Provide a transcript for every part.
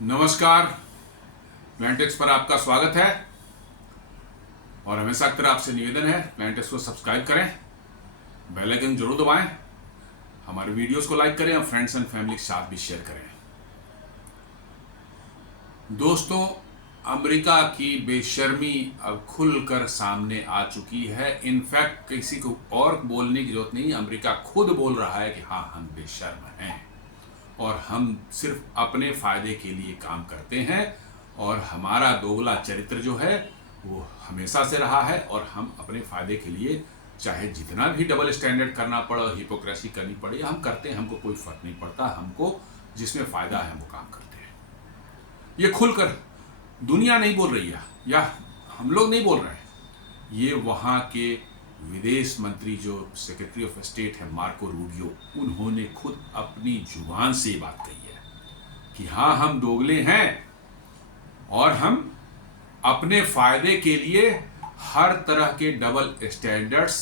नमस्कार। प्लांटेक्स पर आपका स्वागत है और हमेशा की तरह आपसे निवेदन है प्लांटेक्स को सब्सक्राइब करें, बेल आइकन जरूर दबाएं, हमारे वीडियोस को लाइक करें और फ्रेंड्स एंड फैमिली के साथ भी शेयर करें। दोस्तों, अमेरिका की बेशर्मी अब खुलकर सामने आ चुकी है। इनफैक्ट किसी को और बोलने की जरूरत नहीं, अमेरिका खुद बोल रहा है कि हाँ, हम बेशर्म हैं और हम सिर्फ अपने फायदे के लिए काम करते हैं और हमारा दोगला चरित्र जो है वो हमेशा से रहा है और हम अपने फायदे के लिए चाहे जितना भी डबल स्टैंडर्ड करना पड़े, हिपोक्रेसी करनी पड़े, हम करते हैं। हमको कोई फर्क नहीं पड़ता, हमको जिसमें फायदा है वो काम करते हैं। ये खुलकर दुनिया नहीं बोल रही है या हम लोग नहीं बोल रहे हैं, ये वहाँ के विदेश मंत्री जो सेक्रेटरी ऑफ स्टेट है मार्को रूबियो, उन्होंने खुद अपनी जुबान से बात कही है कि हाँ, हम दोगले हैं और हम अपने फायदे के लिए हर तरह के डबल स्टैंडर्ड्स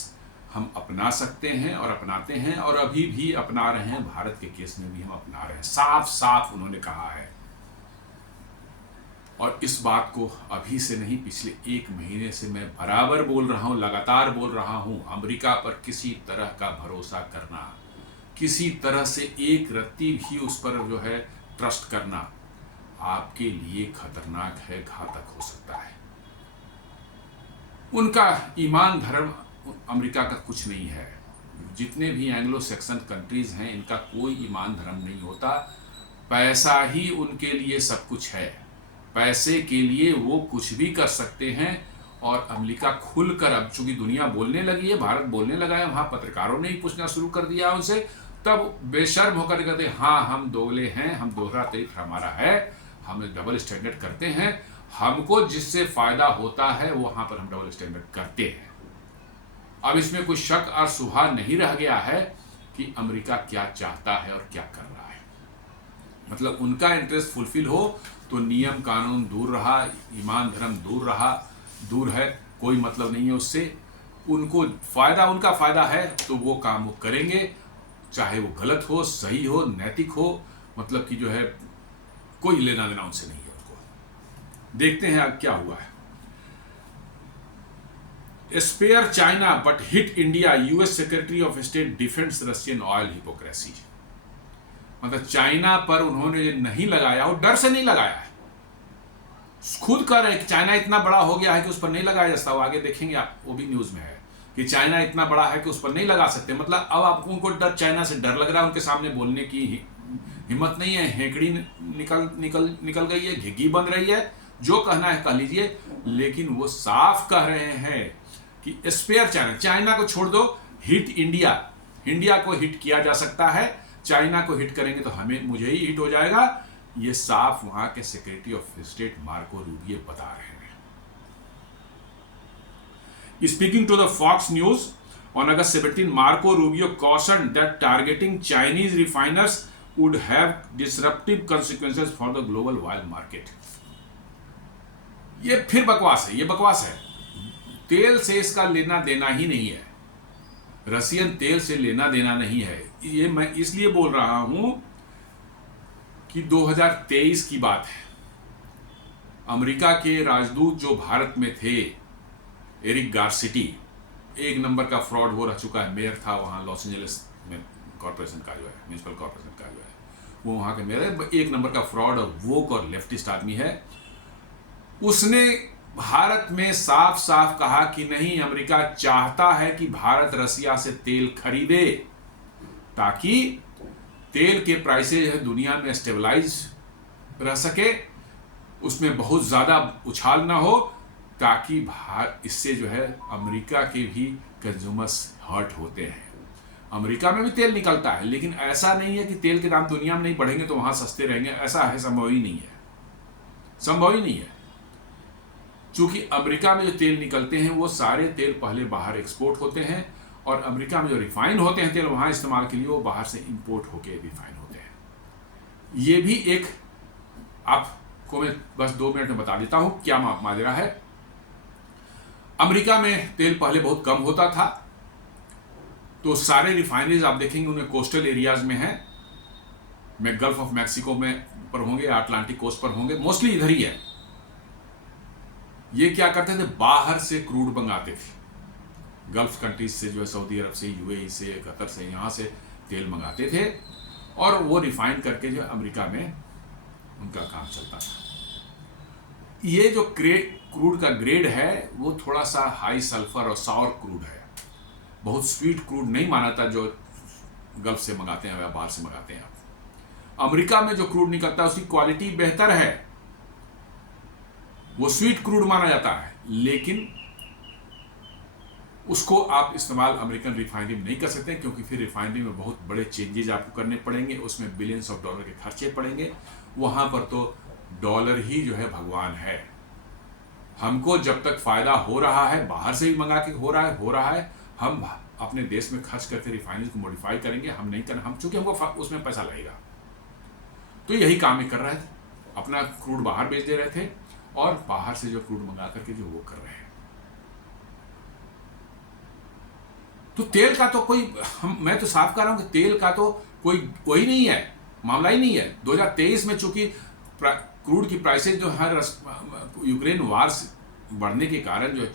हम अपना सकते हैं और अपनाते हैं और अभी भी अपना रहे हैं। भारत के केस में भी हम अपना रहे हैं। साफ साफ उन्होंने कहा है और इस बात को अभी से नहीं, पिछले एक महीने से मैं बराबर बोल रहा हूं, लगातार बोल रहा हूं। अमेरिका पर किसी तरह का भरोसा करना, किसी तरह से एक रत्ती भी उस पर जो है ट्रस्ट करना आपके लिए खतरनाक है, घातक हो सकता है। उनका ईमान धर्म अमेरिका का कुछ नहीं है। जितने भी एंग्लो सेक्सन कंट्रीज हैं, इनका कोई ईमान धर्म नहीं होता। पैसा ही उनके लिए सब कुछ है। पैसे के लिए वो कुछ भी कर सकते हैं और अमेरिका खुलकर, अब चूंकि दुनिया बोलने लगी है, भारत बोलने लगा है, वहां पत्रकारों ने ही पूछना शुरू कर दिया उनसे, तब बेशर्म होकर कहते हैं हाँ, हम दोगले हैं, हम दोहरा तरीका हमारा है, हम डबल स्टैंडर्ड करते हैं, हमको जिससे फायदा होता है वहां पर हम डबल स्टैंडर्ड करते हैं। अब इसमें कोई शक और शुबा नहीं रह गया है कि अमेरिका क्या चाहता है और क्या कर रहा है। मतलब उनका इंटरेस्ट फुलफिल हो तो नियम कानून दूर रहा, ईमान धर्म दूर है, कोई मतलब नहीं है उससे। उनको फायदा, उनका फायदा है तो वो काम वो करेंगे, चाहे वो गलत हो, सही हो, नैतिक हो, मतलब कि जो है कोई लेना देना उनसे नहीं है उनको। देखते हैं अब क्या हुआ है। Spare China but hit India, US secretary of state defends Russian oil hypocrisy. मतलब चाइना पर उन्होंने नहीं लगाया, वो डर से नहीं लगाया है, खुद कह रहे हैं कि चाइना इतना बड़ा हो गया है कि उस पर नहीं लगाया जा सकता। वो आगे देखेंगे आप, वो भी न्यूज में है कि चाइना इतना बड़ा है कि उस पर नहीं लगा सकते। मतलब अब आपको उनको डर, चाइना से डर लग रहा है, उनके सामने बोलने की हिम्मत नहीं है, हेकड़ी निकल गई है, घिग्गी बन रही है, जो कहना है कह लीजिए। लेकिन वो साफ कह रहे हैं कि स्पेयर चाइना को छोड़ दो, हिट इंडिया को हिट किया जा सकता है, चाइना को हिट करेंगे तो मुझे ही हिट हो जाएगा। ये साफ वहां के secretary of state Marco Rubio बता रहे हैं। Speaking to the Fox News on August 17, Marco Rubio cautioned that targeting Chinese refiners would have disruptive consequences for the global oil market. ये फिर बकवास है, ये बकवास है। तेल से इसका लेना देना ही नहीं है, रशियन तेल से लेना देना नहीं है। ये मैं इसलिए बोल रहा हूं कि 2023 की बात है। अमेरिका के राजदूत जो भारत में थे, एरिक गारसिटी, एक नंबर का फ्रॉड हो रह चुका है, मेयर था वहां लॉस एंजलिस में, कॉर्पोरेशन का जो है, म्यूनिसिपल कॉर्पोरेशन का जो है, वो वहां के मेयर है, एक नंबर का फ्रॉड और वोक और लेफ्टिस्ट आदमी है। उसने भारत में साफ साफ कहा कि नहीं, अमेरिका चाहता है कि भारत रसिया से तेल खरीदे ताकि तेल के प्राइसेज दुनिया में स्टेबलाइज रह सके, उसमें बहुत ज्यादा उछाल ना हो, ताकि इससे जो है अमेरिका के भी कंज्यूमर्स हर्ट होते हैं। अमेरिका में भी तेल निकलता है, लेकिन ऐसा नहीं है कि तेल के दाम दुनिया में नहीं बढ़ेंगे तो वहां सस्ते रहेंगे, ऐसा है, संभव ही नहीं है, संभव ही नहीं है। चूंकि अमेरिका में जो तेल निकलते हैं वो सारे तेल पहले बाहर एक्सपोर्ट होते हैं और अमेरिका में जो रिफाइन होते हैं तेल वहां इस्तेमाल के लिए, वो बाहर से इंपोर्ट होकर रिफाइन होते हैं। ये भी एक आपको मैं बस 2 मिनट में बता देता हूं क्या माजरा है। अमेरिका में तेल पहले बहुत कम होता था, तो सारे रिफाइनरीज आप देखेंगे उनमें कोस्टल एरियाज में है। मैं गल्फ ऑफ मैक्सिको में पर होंगे या अटलांटिक कोस्ट पर होंगे, मोस्टली इधर ही है। ये क्या करते थे, बाहर से क्रूड मंगाते थे, गल्फ कंट्रीज से जो है, सऊदी अरब से, यूएई से, कतर से, यहाँ से तेल मंगाते थे और वो रिफाइन करके जो अमेरिका में उनका काम चलता था। ये जो क्रूड का ग्रेड है वो थोड़ा सा हाई सल्फर और सावर क्रूड है, बहुत स्वीट क्रूड नहीं माना था जो गल्फ से मंगाते हैं या बाहर से मंगाते हैं आप। अमेरिका में जो क्रूड निकलता है उसकी क्वालिटी बेहतर है, वो स्वीट क्रूड माना जाता है, लेकिन उसको आप इस्तेमाल अमेरिकन रिफाइनरी में नहीं कर सकते क्योंकि फिर रिफाइनरी में बहुत बड़े चेंजेज आपको करने पड़ेंगे, उसमें बिलियंस ऑफ डॉलर के खर्चे पड़ेंगे। वहां पर तो डॉलर ही जो है भगवान है। हमको जब तक फायदा हो रहा है, बाहर से भी मंगा के हो रहा है, हम अपने देश में खर्च करके रिफाइनरी को मॉडिफाई करेंगे। हम नहीं करना, हम चूंकि हमको उसमें पैसा लगेगा। तो यही काम ही कर रहे थे, अपना क्रूड बाहर बेच दे रहे थे और बाहर से जो क्रूड मंगा करके जो वो कर रहे हैं। तो तेल का तो कोई मैं तो साफ कह रहा हूं कि तेल का तो कोई वही नहीं है, मामला ही नहीं है। 2023 में चूंकि क्रूड की प्राइसेज जो है यूक्रेन वार बढ़ने के कारण जो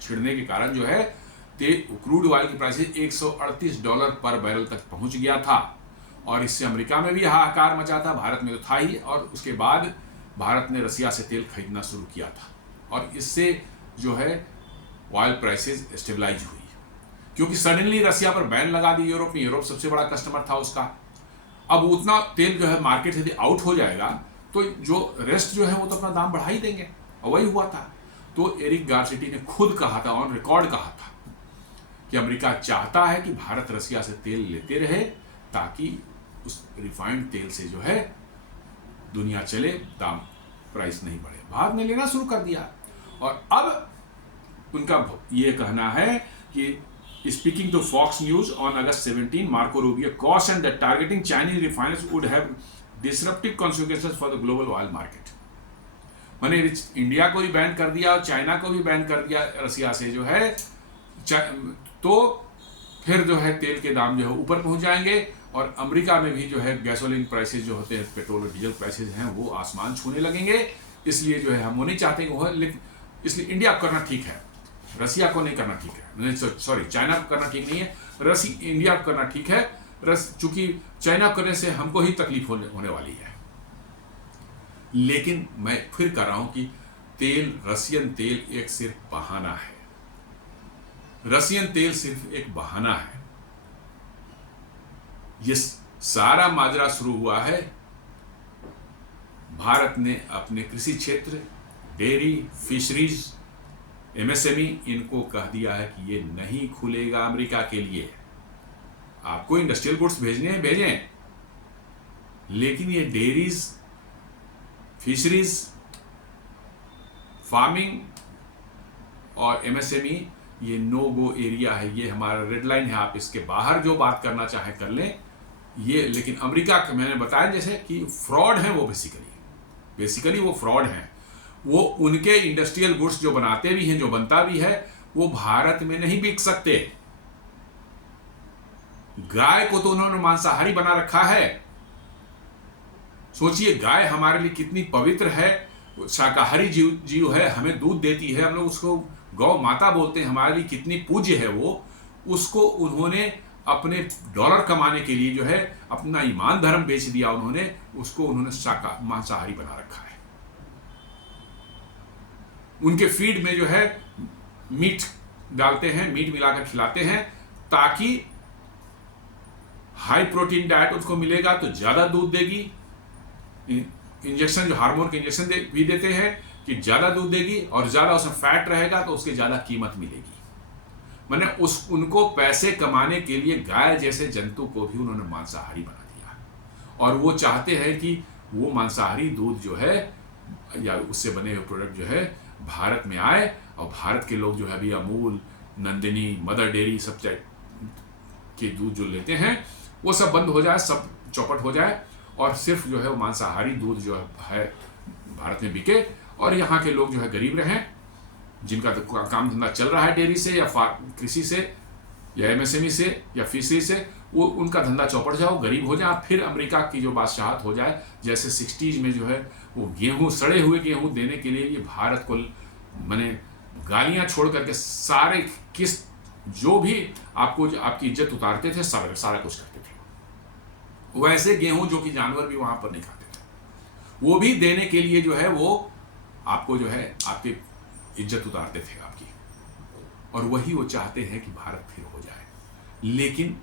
छिड़ने के कारण जो है क्रूड ऑयल की प्राइसेज $138 पर बैरल तक पहुंच गया था और इससे अमेरिका में भी हाहाकार मचा था, भारत में तो था ही। और उसके बाद भारत ने रसिया से तेल खरीदना शुरू किया था और इससे जो है ऑयल प्राइसेज स्टेबलाइज हुई क्योंकि सडनली रसिया पर बैन लगा दी यूरोप में। यूरोप सबसे बड़ा कस्टमर था उसका। अब उतना तेल जो है मार्केट से आउट हो जाएगा तो जो रेस्ट जो है वो तो अपना दाम बढ़ा ही देंगे, और वही हुआ था। तो एरिक गारसेटी ने खुद कहा था, ऑन रिकॉर्ड कहा था कि अमेरिका चाहता है कि भारत रसिया से तेल लेते रहे ताकि उस रिफाइंड तेल से जो है दुनिया चले, दाम प्राइस नहीं बढ़े। भारत ने लेना शुरू कर दिया और अब उनका ये कहना है कि speaking to Fox News on August 17, Marco Rubio cautioned that targeting Chinese refiners would have disruptive consequences for the global oil market। मैंने इंडिया को भी बैन कर दिया और चाइना को भी बैन कर दिया रसिया से जो है, तो फिर जो है तेल के दाम जो है ऊपर पहुंच जाएंगे और अमेरिका में भी जो है गैसोलीन प्राइसेज जो होते हैं, पेट्रोल और डीजल प्राइसेज हैं, वो आसमान छूने लगेंगे। इसलिए जो है हम वो नहीं चाहते कि वो, लेकिन इसलिए इंडिया को करना ठीक है, रसिया को नहीं करना ठीक है, सॉरी चाइना को करना ठीक नहीं है, इंडिया को करना ठीक है। चूंकि चाइना करने से हमको ही तकलीफ होने वाली है। लेकिन मैं फिर कह रहा हूं कि रसियन तेल एक सिर्फ बहाना है, रसियन तेल सिर्फ एक बहाना है। ये सारा माजरा शुरू हुआ है, भारत ने अपने कृषि क्षेत्र, डेयरी, फिशरीज, एमएसएमई इनको कह दिया है कि ये नहीं खुलेगा अमेरिका के लिए। आपको इंडस्ट्रियल गुड्स भेजने हैं भेजें, लेकिन ये डेयरीज, फिशरीज, फार्मिंग और एमएसएमई ये नो गो एरिया है, ये हमारा रेड लाइन है। आप इसके बाहर जो बात करना चाहें कर लें ये, लेकिन अमेरिका का मैंने बताया जैसे कि फ्रॉड है वो, बेसिकली वो फ्रॉड हैं। वो उनके इंडस्ट्रियल गुड्स जो बनाते भी हैं, जो बनता भी है, वो भारत में नहीं बिक सकते। गाय को तो उन्होंने मांसाहारी बना रखा है। सोचिए गाय हमारे लिए कितनी पवित्र है, शाकाहारी जीव है, हमें दूध देती है, हम लोग उसको गौ माता बोलते हैं, हमारे लिए कितनी पूज्य है वो। उसको उन्होंने अपने डॉलर कमाने के लिए जो है अपना ईमान धर्म बेच दिया उन्होंने, उसको उन्होंने मांसाहारी बना रखा है। उनके फीड में जो है मीट डालते हैं, मीट मिलाकर खिलाते हैं ताकि हाई प्रोटीन डाइट उसको मिलेगा तो ज्यादा दूध देगी। इंजेक्शन जो हार्मोन के इंजेक्शन भी देते हैं कि ज्यादा दूध देगी और ज्यादा उसमें फैट रहेगा तो उसकी ज्यादा कीमत मिलेगी। मैंने उनको पैसे कमाने के लिए गाय जैसे जंतु को भी उन्होंने मांसाहारी बना दिया और वो चाहते हैं कि वो मांसाहारी दूध जो है या उससे बने हुए प्रोडक्ट जो है भारत में आए और भारत के लोग जो है अभी अमूल, नंदिनी, मदर डेयरी सब के दूध जो लेते हैं वो सब बंद हो जाए, सब चौपट हो जाए और सिर्फ जो है वो मांसाहारी दूध जो है भारत में बिके और यहाँ के लोग जो है गरीब रहें, जिनका तो काम धंधा चल रहा है डेयरी से या कृषि से, या एमएसएमई से या फिशरी से, वो उनका धंधा चौपट जाओ, गरीब हो जाए, फिर अमेरिका की जो बादशाहत हो जाए, जैसे 60s में जो है वो गेहूं, सड़े हुए गेहूं देने के लिए ये भारत को मैंने गालियां छोड़ करके सारे किस्त जो भी आपको आपकी इज्जत उतारते थे सारा कुछ करते थे। वैसे गेहूं जो कि जानवर भी वहां पर नहीं खाते थे, वो भी देने के लिए जो है वो आपको जो है आपकी इज्जत उतारते थे आपकी, और वही वो चाहते हैं कि भारत फिर हो जाए। लेकिन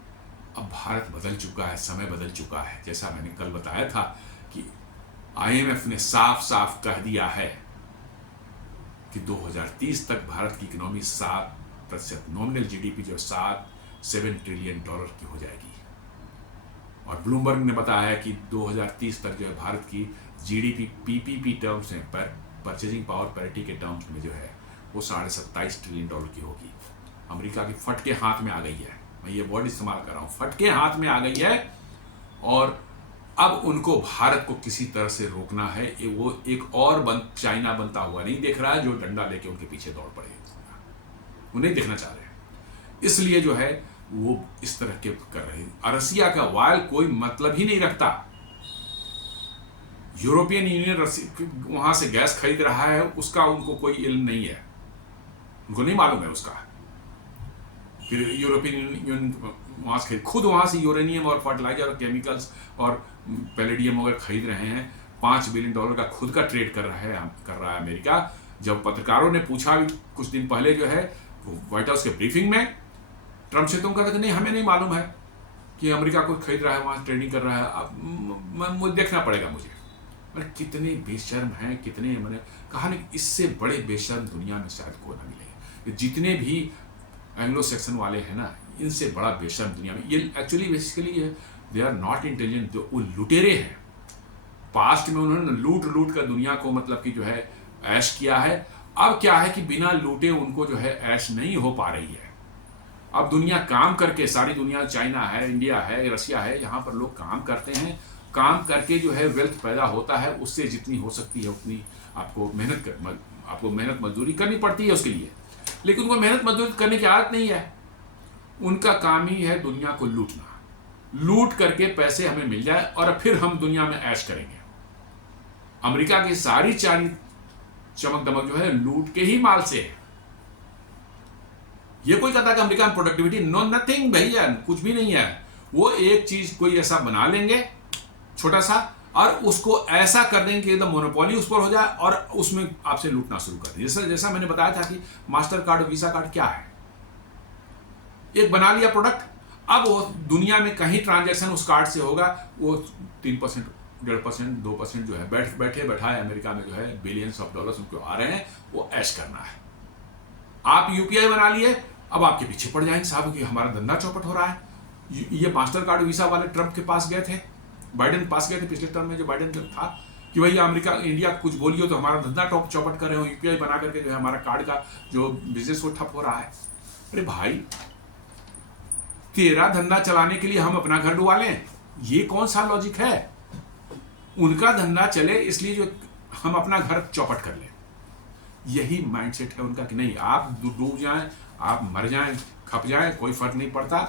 अब भारत बदल चुका है, समय बदल चुका है। जैसा मैंने कल बताया था कि आईएमएफ ने साफ साफ कह दिया है कि 2030 तक भारत की इकोनॉमी 7% नॉमिनल जीडीपी जो 7 ट्रिलियन डॉलर की हो जाएगी। और ब्लूमबर्ग ने बताया है कि 2030 तक जो है भारत की जीडीपी पीपीपी टर्म्स में, परचेजिंग पावर पैरिटी के टर्म्स में जो है वो 27.5 ट्रिलियन डॉलर की होगी। अमेरिका की फट के हाथ में आ गई है, मैं ये वर्ड इस्तेमाल कर रहा हूँ, फट के हाथ में आ गई है। और अब उनको भारत को किसी तरह से रोकना है। वो एक और चाइना बनता हुआ नहीं देख रहा है जो डंडा लेके उनके पीछे दौड़ पड़े, वो नहीं देखना चाह रहे। इसलिए जो है वो इस तरह के कर रहे हैं। रसिया का वायल कोई मतलब ही नहीं रखता। यूरोपियन यूनियन वहां से गैस खरीद रहा है, उसका उनको कोई इल्म नहीं है, उनको नहीं मालूम है उसका। फिर यूरोपियन यूनियन वहां से खुद वहां से यूरेनियम और फर्टिलाइजर और केमिकल्स और पैलेडियम वगैरह खरीद रहे हैं। $5 बिलियन का खुद का ट्रेड कर रहा है अमेरिका। जब पत्रकारों ने पूछा कुछ दिन पहले जो है व्हाइट हाउस के ब्रीफिंग में, ट्रम्प से, तुम कह रहे थे नहीं हमें नहीं मालूम है कि अमेरिका को खरीद रहा है, वहां ट्रेडिंग कर रहा है, अब मुझे देखना पड़ेगा मुझे। मैंने कितने बेशर्म हैं, कितने, मैंने कहा नहीं इससे बड़े बेशर्म दुनिया में शायद को ना मिले। जितने भी एंग्लो सेक्शन वाले हैं ना, इनसे बड़ा बेशर्म दुनिया में ये actually basically they are not intelligent, जो वो लुटेरे हैं। पास्ट में उन्होंने लूट कर दुनिया को मतलब कि जो है ऐश किया है। अब क्या है कि बिना लूटे उनको जो है ऐश नहीं हो पा रही है। अब दुनिया काम करके, सारी दुनिया, चाइना है, इंडिया है, रशिया है, यहाँ पर लोग काम करते हैं, काम करके जो है वेल्थ पैदा होता है, उससे जितनी हो सकती है उतनी आपको मेहनत मजदूरी करनी पड़ती है उसके लिए। लेकिन उनको मेहनत मजदूरी करने की आदत नहीं है। उनका काम ही है दुनिया को लूटना, लूट करके पैसे हमें मिल जाए और फिर हम दुनिया में ऐश करेंगे। अमेरिका की सारी चमक दमक जो है लूट के ही माल से है। ये कोई कहता कि अमेरिका में प्रोडक्टिविटी, नो नथिंग भैया, कुछ भी नहीं है। वो एक चीज कोई ऐसा बना लेंगे छोटा सा और उसको ऐसा कर देंगे कि एकदम मोनोपोली उस पर हो जाए और उसमें आपसे लूटना शुरू कर दें। जैसा मैंने बताया था कि मास्टर कार्ड और वीसा कार्ड क्या है, एक बना लिया प्रोडक्ट, अब वो दुनिया में कहीं ट्रांजैक्शन उस कार्ड से होगा, वो 3%, 1.5%, 2% जो है बैठे बैठाए अमेरिका में जो है बिलियंस ऑफ डॉलर्स उनको आ रहे हैं, वो ऐश करना है। आप यूपीआई बना लिए, अब आपके पीछे पड़ जाएंगे साहब कि हमारा धंधा चौपट हो रहा है। ये मास्टर कार्ड वीसा वाले ट्रम्प के पास गए थे, बाइडेन पास गए थे पिछले टर्म में, जो बाइडेन था कि भैया अमेरिका इंडिया कुछ बोलियो तो हमारा धंधा चौपट कर रहे हो, यूपीआई बना करके जो है हमारा कार्ड का जो बिजनेस वो ठप हो रहा है। अरे भाई, तेरा धंधा चलाने के लिए हम अपना घर डुबा लें, ये कौन सा लॉजिक है? उनका धंधा चले इसलिए जो हम अपना घर चौपट कर लें, यही माइंडसेट है उनका कि नहीं आप डूब जाएं, आप मर जाएं, खप जाएं, कोई फर्क नहीं पड़ता,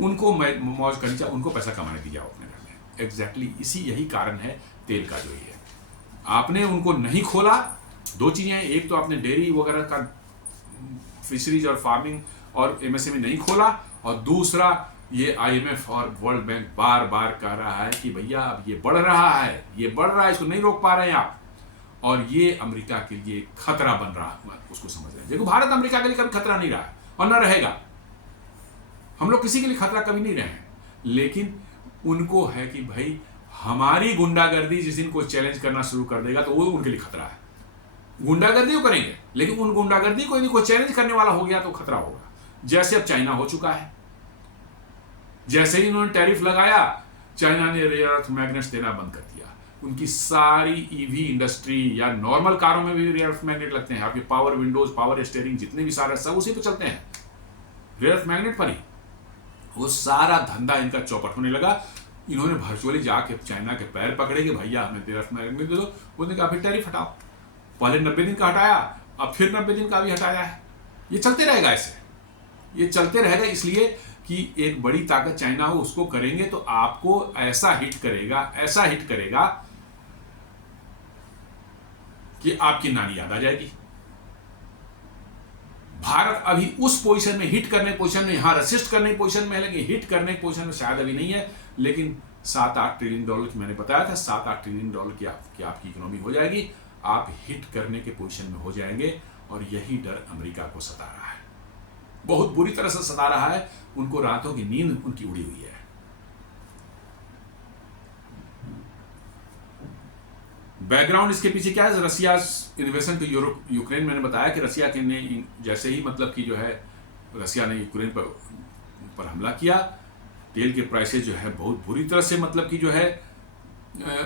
उनको मौज करनी चाहिए, उनको पैसा कमाने दी जाओ अपने घर में। एग्जैक्टली यही कारण है तेल का जो ये है। आपने उनको नहीं खोला, दो चीजें, एक तो आपने डेयरी वगैरह का फिशरीज और फार्मिंग और एमएसएमई नहीं खोला, और दूसरा ये आईएमएफ और वर्ल्ड बैंक बार बार कह रहा है कि भैया अब ये बढ़ रहा है, ये बढ़ रहा है, इसको नहीं रोक पा रहे हैं आप, और ये अमेरिका के लिए खतरा बन रहा है, उसको समझ रहे हैं। देखो, भारत अमेरिका के लिए कभी खतरा नहीं रहा है और न रहेगा, हम लोग किसी के लिए खतरा कभी नहीं रहे हैं। लेकिन उनको है कि भाई हमारी गुंडागर्दी जिस दिन कोई चैलेंज करना शुरू कर देगा तो वो उनके लिए खतरा है। गुंडागर्दी वो करेंगे, लेकिन उन गुंडागर्दी को यदि कोई चैलेंज करने वाला हो गया तो खतरा होगा। जैसे अब चाइना हो चुका है, जैसे ही उन्होंने टैरिफ लगाया, चाइना ने रेयर अर्थ मैग्नेट्स देना बंद कर दिया। उनकी सारी ईवी इंडस्ट्री या नॉर्मल कारों में भी रेयर अर्थ मैग्नेट लगते हैं, आपके पावर विंडोज, पावर स्टीयरिंग, जितने भी सारे सब उसी पे चलते हैं, रेयर अर्थ मैग्नेट पर ही। वो सारा धंधा इनका चौपट होने लगा। इन्होंने वर्चुअली जाके चाइना के पैर पकड़े कि भैया हमें रेयर अर्थ मैग्नेट दे दो। उन्होंने कहा फिर टैरिफ हटाओ, पहले 90 दिन का हटाया, अब फिर 90 दिन का भी हटाया है। ये चलते रहेगा ऐसे, ये चलते रहेगा, इसलिए कि एक बड़ी ताकत चाइना हो, उसको करेंगे तो आपको ऐसा हिट करेगा कि आपकी नानी याद आ जाएगी। भारत अभी उस पोजीशन में, हिट करने पोजीशन में, यहां रेसिस्ट करने पोजीशन में है, लेकिन हिट करने पोजीशन में शायद अभी नहीं है। लेकिन 7-8 ट्रिलियन डॉलर की, मैंने बताया था 7-8 ट्रिलियन डॉलर की आपकी इकोनॉमी हो जाएगी, आप हिट करने के पोजीशन में हो जाएंगे। और यही डर अमेरिका को सता रहा है, बहुत बुरी तरह से सता रहा है। उनको रातों की नींद उनकी उड़ी हुई है। बैकग्राउंड इसके पीछे क्या है? रसिया इन्वेजन टू यूक्रेन। मैंने बताया कि रसिया के ने जैसे ही मतलब कि जो है रसिया ने यूक्रेन पर हमला किया, तेल के प्राइसेस जो है बहुत बुरी तरह से मतलब कि जो है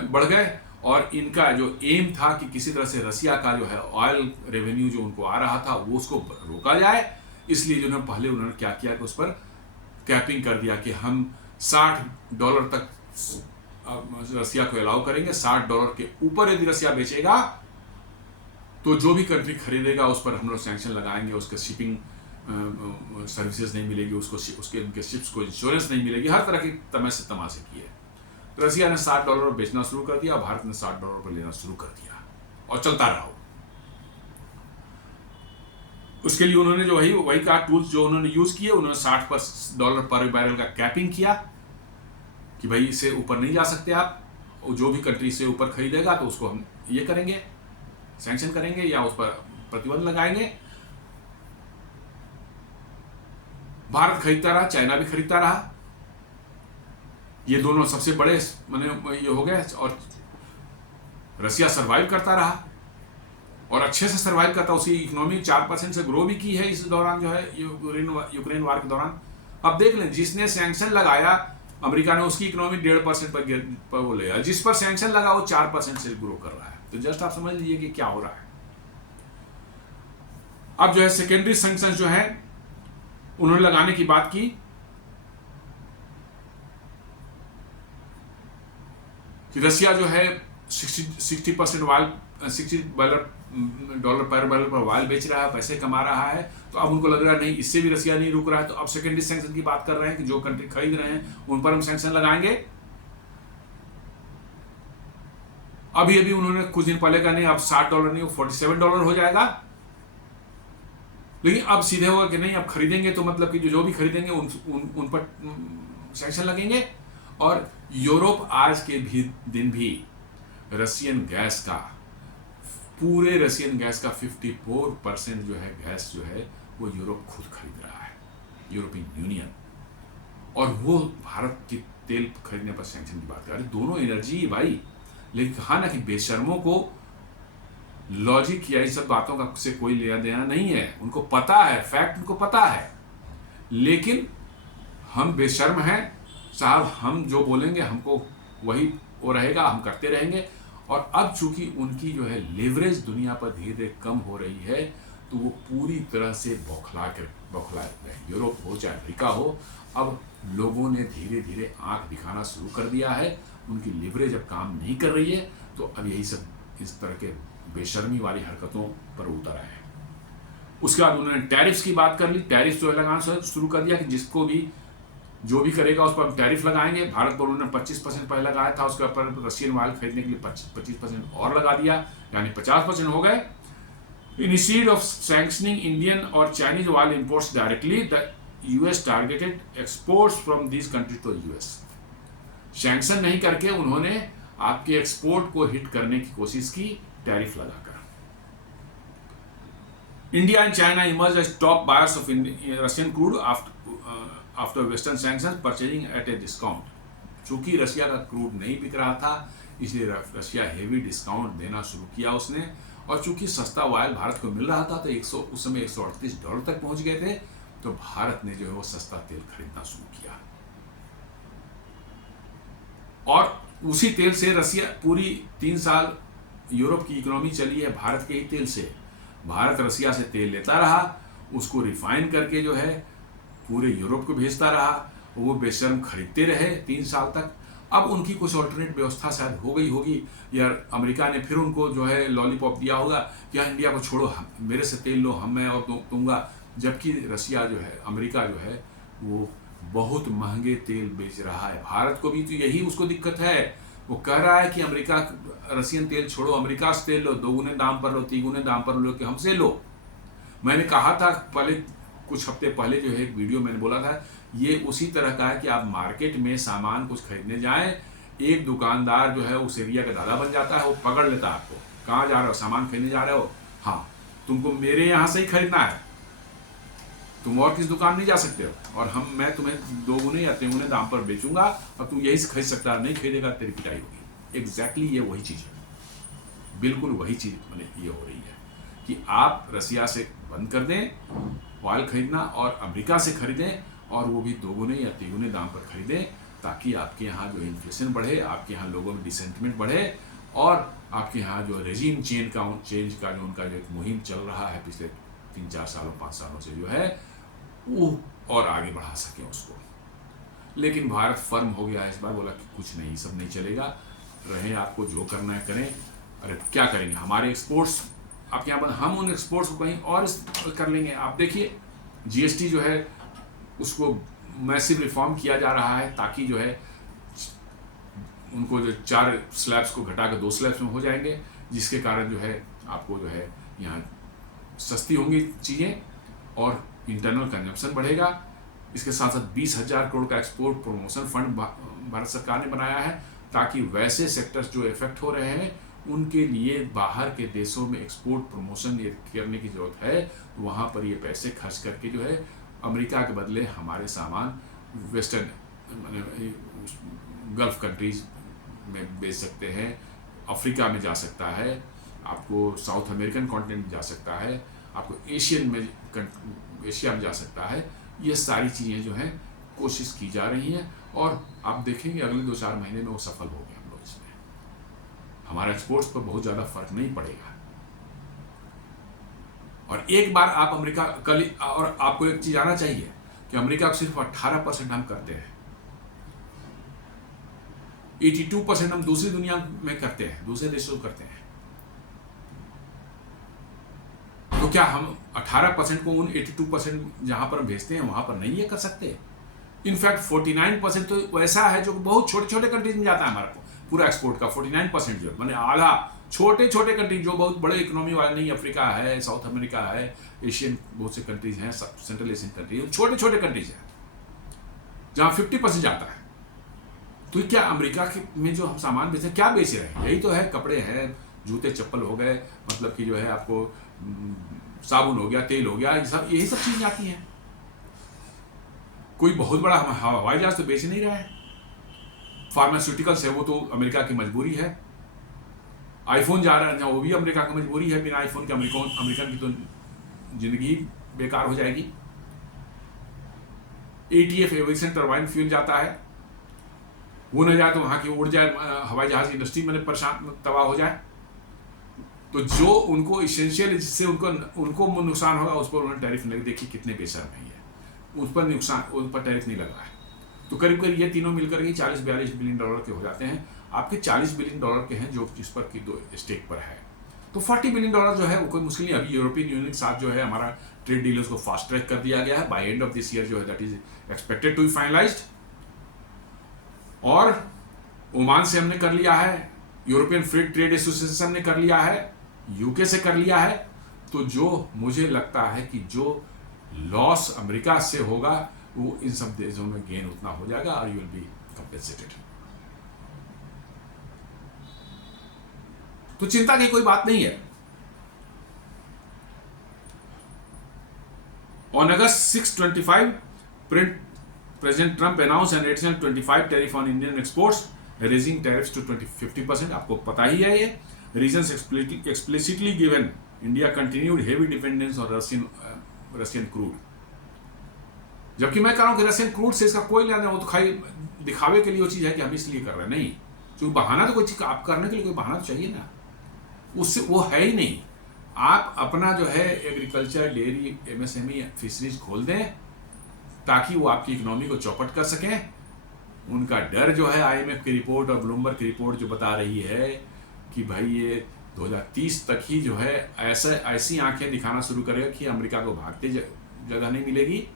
बढ़ गए। और इनका जो एम था कि किसी तरह से रसिया का जो है ऑयल रेवेन्यू जो उनको आ रहा था वो उसको रोका जाए, इसलिए जो पहले उन्होंने क्या किया कि उस पर कैपिंग कर दिया कि हम $60 तक रसिया को अलाउ करेंगे। $60 के ऊपर यदि रसिया बेचेगा तो जो भी कंट्री खरीदेगा उस पर हम लोग सैंक्शन लगाएंगे, उसके शिपिंग सर्विसेज नहीं मिलेगी, उसके उनके शिप्स को इंश्योरेंस नहीं मिलेगी, हर तरह की तमाशे किए। तो रसिया ने $60 पर बेचना शुरू कर दिया, भारत ने $60 पर लेना शुरू कर दिया और चलता रहा। उसके लिए उन्होंने जो वही का टूल्स जो उन्होंने यूज किए, उन्होंने $60 पर बैरल का कैपिंग किया कि भाई इससे ऊपर नहीं जा सकते आप, जो भी कंट्री से ऊपर खरीदेगा तो उसको हम ये करेंगे, सैंक्शन करेंगे या उस पर प्रतिबंध लगाएंगे। भारत खरीदता रहा, चाइना भी खरीदता रहा, ये दोनों सबसे बड़े माने ये हो गए। और रसिया सरवाइव करता रहा और अच्छे से सरवाइव करता, उसकी इकोनॉमी 4% से ग्रो भी की है इस दौरान जो है यूक्रेन वार के दौरान। अब देख लें, जिसने सैंक्शन लगाया अमेरिका ने, उसकी इकोनॉमी 1.5% पर वो ले, जिस पर सैंक्शन लगा वो 4% से ग्रो कर रहा है। तो जस्ट आप समझ लीजिए कि क्या हो रहा है। अब जो है सेकेंडरी सैंक्शन जो है उन्होंने लगाने की बात की कि रसिया जो है $60 पर बैरल पर ऑयल बेच रहा है, पैसे कमा रहा है। तो अब उनको लग रहा है नहीं, इससे भी रसिया नहीं रुक रहा है, तो अब सेकेंडरी सैंक्शन की बात कर रहे हैं कि जो कंट्री खरीद रहे हैं उन पर हम सैंक्शन लगाएंगे। अभी उन्होंने कुछ दिन पहले कहा नहीं, अब $60 नहीं, वो $47 हो जाएगा। लेकिन अब सीधे होगा कि नहीं, अब खरीदेंगे तो मतलब कि जो भी खरीदेंगे उन पर सैंक्शन लगेंगे। और यूरोप आज के दिन भी रशियन गैस का, पूरे रशियन गैस का 54% जो है गैस जो है वो यूरोप खुद खरीद रहा है, यूरोपियन यूनियन। और वो भारत के तेल खरीदने पर सैंक्शन की बात कर रहे हैं। दोनों एनर्जी भाई, लेकिन कहा ना कि बेशर्मों को लॉजिक या इस सब बातों का से कोई लेना देना नहीं है। उनको पता है, फैक्ट उनको पता है, लेकिन हम बेशर्म हैं साहब, हम जो बोलेंगे हमको वही वो रहेगा, हम करते रहेंगे। और अब चूंकि उनकी जो है लेवरेज दुनिया पर धीरे धीरे कम हो रही है, तो वो पूरी तरह से बौखला रहे, यूरोप हो चाहे अफ्रीका हो। अब लोगों ने धीरे धीरे आंख दिखाना शुरू कर दिया है, उनकी लेवरेज अब काम नहीं कर रही है। तो अब यही सब इस तरह के बेशर्मी वाली हरकतों पर उतर आए हैं। उसके बाद उन्होंने टैरिफ्स की बात कर ली, टैरिफ जो है लगाना शुरू कर दिया कि जिसको भी जो भी करेगा उस पर हम टैरिफ लगाएंगे। भारत पर उन्होंने 25% पहले लगाया था, उसके ऊपर रशियन ऑयल खरीदने के लिए 25% और लगा दिया, यानी 50% हो गए। इंस्टीड ऑफ सैंक्शनिंग इंडियन और Chinese oil imports directly, the US targeted exports from this country to US. Sanction नहीं करके उन्होंने आपके एक्सपोर्ट को हिट करने की कोशिश की टैरिफ लगाकर। India and China emerge as top buyers of Russian crude after western sanctions purchasing at a discount. चूंकि रशिया का क्रूड नहीं बिक रहा था, इसलिए रशिया हेवी डिस्काउंट देना शुरू किया उसने। और चूंकि सस्ता ऑयल भारत को मिल रहा था तो उस समय $138 तक पहुंच गए थे, तो भारत ने जो है वो सस्ता तेल खरीदना शुरू किया। और उसी तेल से रशिया पूरी 3 साल यूरोप की इकोनॉमी चली है भारत के ही तेल से। भारत रशिया से तेल लेता रहा, उसको रिफाइन करके जो है पूरे यूरोप को भेजता रहा, वो बेशर्म खरीदते रहे 3 साल तक। अब उनकी कुछ ऑल्टरनेट व्यवस्था शायद हो गई होगी, या अमेरिका ने फिर उनको जो है लॉलीपॉप दिया होगा कि इंडिया को छोड़ो, मेरे से तेल लो, मैं और दूंगा, जबकि रसिया जो है, अमेरिका जो है, वो बहुत महंगे तेल बेच रहा है। भारत को भी तो यही उसको दिक्कत है। वो कह रहा है कि अमेरिका, रसियन तेल छोड़ो, अमेरिका से तेल लो, दोगुने दाम पर लो, तीगुने दाम पर लो कि हमसे लो। मैंने कहा था पहले, कुछ हफ्ते पहले जो है एक वीडियो मैंने बोला था, ये उसी तरह का है कि आप मार्केट में सामान कुछ खरीदने जाएं, एक दुकानदार जो है उस एरिया का दादा बन जाता है, वो पकड़ लेता है आपको, कहाँ जा रहे हो, सामान खरीदने जा रहे हो, हाँ तुमको मेरे यहाँ से ही खरीदना है, तुम और किस दुकान नहीं जा सकते हो, और मैं तुम्हें दोगुने या तीगुने दाम पर बेचूंगा और तुम यही से खरीद सकता है, नहीं खरीदेगा तेरी पिटाई होगी। एग्जैक्टली ये वही चीज़ है, बिल्कुल वही चीज़ ये हो रही है कि आप रसिया से बंद कर दें ऑयल खरीदना और अमेरिका से खरीदें, और वो भी दोगुने या तीगुने दाम पर खरीदें, ताकि आपके यहाँ जो इन्फ्लेशन बढ़े, आपके यहाँ लोगों में डिसेंटिमेंट बढ़े, और आपके यहाँ जो रेजिम चेंज का जो उनका जो एक मुहिम चल रहा है पिछले 3-4 सालों 5 सालों से जो है, वो और आगे बढ़ा सकें उसको। लेकिन भारत फर्म हो गया है इस बार, बोला कि कुछ नहीं, सब नहीं चलेगा, रहें, आपको जो करना है करें। अरे क्या करेंगे, हमारे एक्सपोर्ट्स आपके यहाँ, हम उन एक्सपोर्ट्स को कहीं और कर लेंगे। आप देखिए जीएसटी जो है उसको मैसिव रिफॉर्म किया जा रहा है, ताकि जो है उनको जो 4 स्लैब्स को घटाकर 2 स्लैब्स में हो जाएंगे, जिसके कारण जो है आपको जो है यहाँ सस्ती होंगी चीज़ें और इंटरनल कंजम्पशन बढ़ेगा। इसके साथ साथ 20,000 करोड़ का एक्सपोर्ट प्रमोशन फंड भारत सरकार ने बनाया है, ताकि वैसे सेक्टर्स जो इफेक्ट हो रहे हैं उनके लिए बाहर के देशों में एक्सपोर्ट प्रमोशन करने की ज़रूरत है, तो वहाँ पर ये पैसे खर्च करके जो है अमेरिका के बदले हमारे सामान वेस्टर्न गल्फ कंट्रीज़ में बेच सकते हैं, अफ्रीका में जा सकता है, आपको साउथ अमेरिकन कॉन्टिनेंट में जा सकता है, आपको एशिया में जा सकता है। ये सारी चीज़ें जो हैं कोशिश की जा रही हैं, और आप देखेंगे अगले 2-4 महीने में वो सफल हो गए हम लोग इसमें, हमारा एक्सपोर्ट्स पर बहुत ज़्यादा फर्क नहीं पड़ेगा। और एक बार आप अमेरिका कल, और आपको एक चीज़ आना चाहिए कि अमेरिका को सिर्फ 18% हम करते हैं, 82% हम दूसरी दुनिया में करते हैं, दूसरे देशों को करते हैं। तो क्या हम 18% को उन 82% जहां पर हम भेजते हैं वहां पर नहीं ये कर सकते? इनफैक्ट 49% तो वैसा है जो बहुत छोटे छोटे कंट्रीज में जाता है हमारा पूरा एक्सपोर्ट का 49% जो मैंने आधा छोटे छोटे कंट्रीज जो बहुत बड़े इकोनॉमी वाले नहीं, अफ्रीका है, साउथ अमेरिका है, एशियन बहुत से कंट्रीज हैं, सेंट्रल एशियन कंट्रीज, छोटे छोटे कंट्रीज हैं जहां 50% जाता है। तो क्या अमेरिका में जो हम सामान बेच रहे हैं क्या बेच रहे हैं? यही तो है, कपड़े हैं, जूते चप्पल हो गए, मतलब कि जो है आपको साबुन हो गया, तेल हो गया, यही सब चीजें आती हैं। कोई बहुत बड़ा हवाई जहाज तो बेच नहीं रहा है। फार्मास्यूटिकल्स है वो तो अमेरिका की मजबूरी है, आईफोन जा रहा है वो भी अमेरिका की मजबूरी है, बिना आईफोन के अमेरिकन की तो जिंदगी बेकार हो जाएगी। एटीएफ एविएशन टरबाइन फ्यूल जाता है, वो न जाए तो वहां की उड़ जाए हवाई जहाज इंडस्ट्री में परेशान तबाह हो जाए। तो जो उनको इसेंशियल, जिससे उनको नुकसान होगा उस पर उन्होंने टैरिफ नहीं, देखिए कितने बेशर्म है, उस पर नुकसान, उस पर टैरिफ नहीं लग रहा है। तो करीब करीब ये तीनों मिलकर के 40-42 बिलियन डॉलर के हो जाते हैं। आपके 40 बिलियन डॉलर के हैं जो जिस पर की दो स्टेक पर है, तो 40 बिलियन डॉलर जो है वो कोई मुश्किल नहीं। अभी यूरोपियन यूनियन के साथ जो है हमारा ट्रेड डील उसको फास्ट ट्रैक कर दिया गया है, by end of this year जो है that is expected to be finalised. और ओमान से हमने कर लिया है, यूरोपियन फ्री ट्रेड एसोसिएशन से हमने कर लिया है, यूके से कर लिया है। तो जो मुझे लगता है कि जो लॉस अमेरिका से होगा वो इन सब देशों में गेन उतना हो जाएगा और यू विल बी कंपेंसेटेड। तो चिंता की कोई बात नहीं है। On August 6, 2025 President Trump announced an additional 25 tariff on Indian exports, raising tariffs to 50%. आपको पता ही है ये reasons explicitly given. India continued heavy dependence on Russian crude. जबकि मैं कह रहा हूँ कि रशियन क्रूड से इसका कोई लेना, वो तो खाली दिखावे के लिए वो चीज़ है कि हम इसलिए कर रहे हैं, नहीं। क्योंकि बहाना तो कोई चीज़ आप करने के लिए कोई बहाना तो चाहिए ना, उससे वो है ही नहीं। आप अपना जो है एग्रीकल्चर, डेयरी, एमएसएमई, फिशरीज खोल दें ताकि वो आपकी इकोनॉमी को चौपट कर सकें। उनका डर जो है आईएमएफ की रिपोर्ट और ब्लूमबर्ग की रिपोर्ट जो बता रही है कि भाई ये 2030 तक ही जो है ऐसी आंखें दिखाना शुरू करेगा कि अमेरिका को जगह नहीं मिलेगी,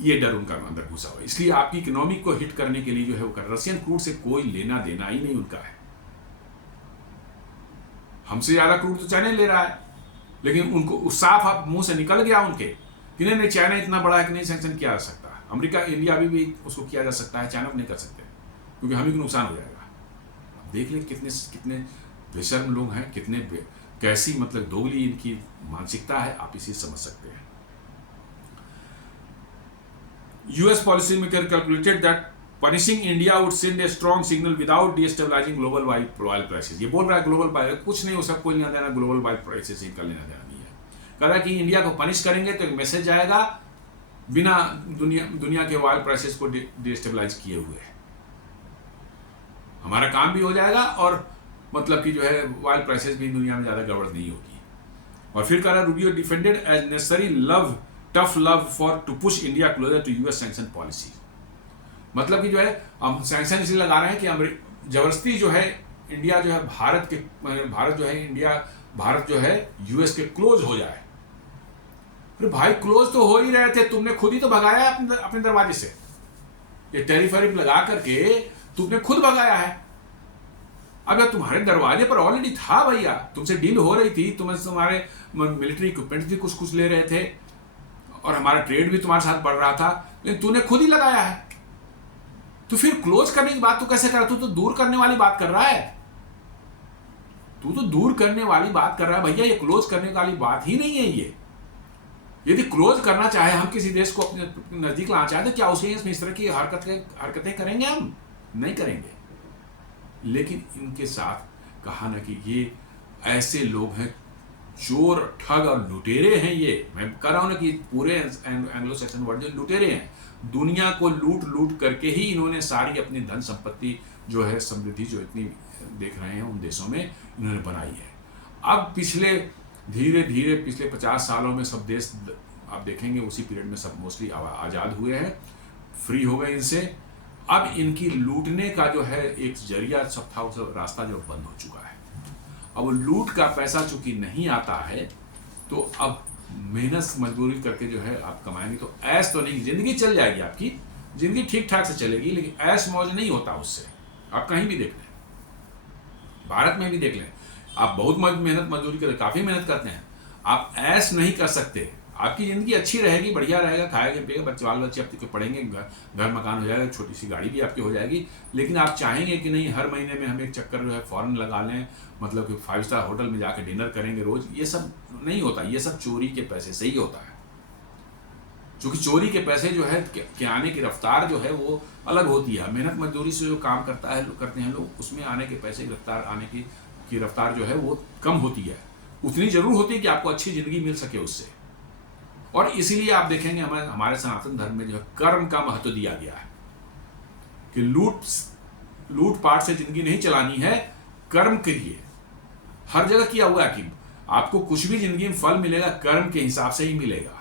ये डर उनका अंदर घुसा हुआ है। इसलिए आपकी इकोनॉमी को हिट करने के लिए जो है वो कर, रशियन क्रूड से कोई लेना देना ही नहीं उनका है। हमसे ज्यादा क्रूड तो चाइना ले रहा है, लेकिन उनको साफ आप मुंह से निकल गया उनके कि नहीं चाइना इतना बड़ा है कि नहीं सैंक्शन किया जा सकता। अमेरिका इंडिया भी उसको किया जा सकता है, चाइना को नहीं कर सकते क्योंकि हम ही को नुकसान हो जाएगा। अब देख लें कितने बेशर्म लोग हैं, कैसी मतलब दोगली इनकी मानसिकता है, आप इसे समझ सकते हैं। US policymaker calculated that punishing India would send a strong signal without destabilizing global oil prices। ये बोल रहा है ग्लोबल वाइल कुछ नहीं हो सकता, कोई लेना देना ग्लोबल वाइल प्राइसेस से इनका लेना देना नहीं है। कह रहा है कि इंडिया को पनिश करेंगे तो एक मैसेज आएगा बिना दुनिया के ऑयल प्राइसेस को डिस्टेबलाइज किए हुए, हमारा काम भी हो जाएगा और मतलब कि जो है ऑयल प्राइसेस भी दुनिया में ज़्यादा गड़बड़ नहीं होगी। और फिर कह रहा है Rubio defended as necessary tough love for to push India closer to US sanction policy. मतलब कि जो है हम सैंक्शन इसलिए लगा रहे हैं कि जबरदस्ती जो है इंडिया जो है भारत जो है US के क्लोज हो जाए। फिर भाई क्लोज तो हो ही रहे थे, तुमने खुद ही तो भगाया अपने दरवाजे से, ये टैरिफ लगा करके तुमने खुद भगाया है। अगर तुम्हारे दरवाजे पर ऑलरेडी था भैया, तुमसे डील हो रही थी, तुम्हारे मिलिट्री इक्विपमेंट भी कुछ ले रहे थे और हमारा ट्रेड भी तुम्हारे साथ बढ़ रहा था, लेकिन तूने खुद ही लगाया है। तो फिर क्लोज करने की बात तू कैसे कर रहा है? तू तो दूर करने वाली बात कर रहा है, भैया। ये क्लोज करने वाली बात ही नहीं है। ये यदि क्लोज करना चाहे, हम किसी देश को अपने नजदीक लाना चाहे तो क्या उसे इस तरह की हरकतें करेंगे? हम नहीं करेंगे। लेकिन इनके साथ कहा ना कि ये ऐसे लोग हैं, चोर ठग और लुटेरे हैं। ये मैं कह रहा हूं ना कि पूरे एंग्लो सैक्सन वर्ल्ड जो लुटेरे हैं, दुनिया को लूट करके ही इन्होंने सारी अपनी धन संपत्ति जो है, समृद्धि जो इतनी देख रहे हैं उन देशों में इन्होंने बनाई है। अब धीरे धीरे पिछले 50 सालों में सब देश आप देखेंगे उसी पीरियड में सब मोस्टली आज़ाद हुए हैं, फ्री हो गए इनसे। अब इनकी लूटने का जो है एक जरिया सब था, उस रास्ता जो बंद हो चुका है। अब लूट का पैसा चूंकि नहीं आता है तो अब मेहनत मजदूरी करके जो है आप कमाएंगे तो ऐश तो नहीं, जिंदगी चल जाएगी, आपकी जिंदगी ठीक ठाक से चलेगी, लेकिन ऐश मौज नहीं होता उससे। आप कहीं भी देख लें, भारत में भी देख लें, आप बहुत मेहनत मजदूरी करते, काफ़ी मेहनत करते हैं, आप ऐश नहीं कर सकते। आपकी ज़िंदगी अच्छी रहेगी, बढ़िया रहेगा, खाएंगे पिएंगे, बाल बच्चे आपके पढ़ेंगे, घर मकान हो जाएगा, छोटी सी गाड़ी भी आपकी हो जाएगी। लेकिन आप चाहेंगे कि नहीं हर महीने में हम एक चक्कर जो है फ़ॉरेन लगा लें, मतलब कि 5 स्टार होटल में जाकर डिनर करेंगे रोज़। ये सब नहीं होता, ये सब चोरी के पैसे से ही होता है। क्योंकि चोरी के पैसे जो है के आने की रफ्तार जो है वो अलग होती है। मेहनत मजदूरी से जो काम करते हैं लोग, उसमें आने के पैसे की रफ्तार आने की रफ्तार जो है वो कम होती है। उतनी जरूर होती है कि आपको अच्छी ज़िंदगी मिल सके उससे। और इसीलिए आप देखेंगे हमारे सनातन धर्म में जो है कर्म का महत्व दिया गया है कि लूट पाट से जिंदगी नहीं चलानी है, कर्म करिए। हर जगह किया हुआ है कि आपको कुछ भी जिंदगी में फल मिलेगा कर्म के हिसाब से ही मिलेगा।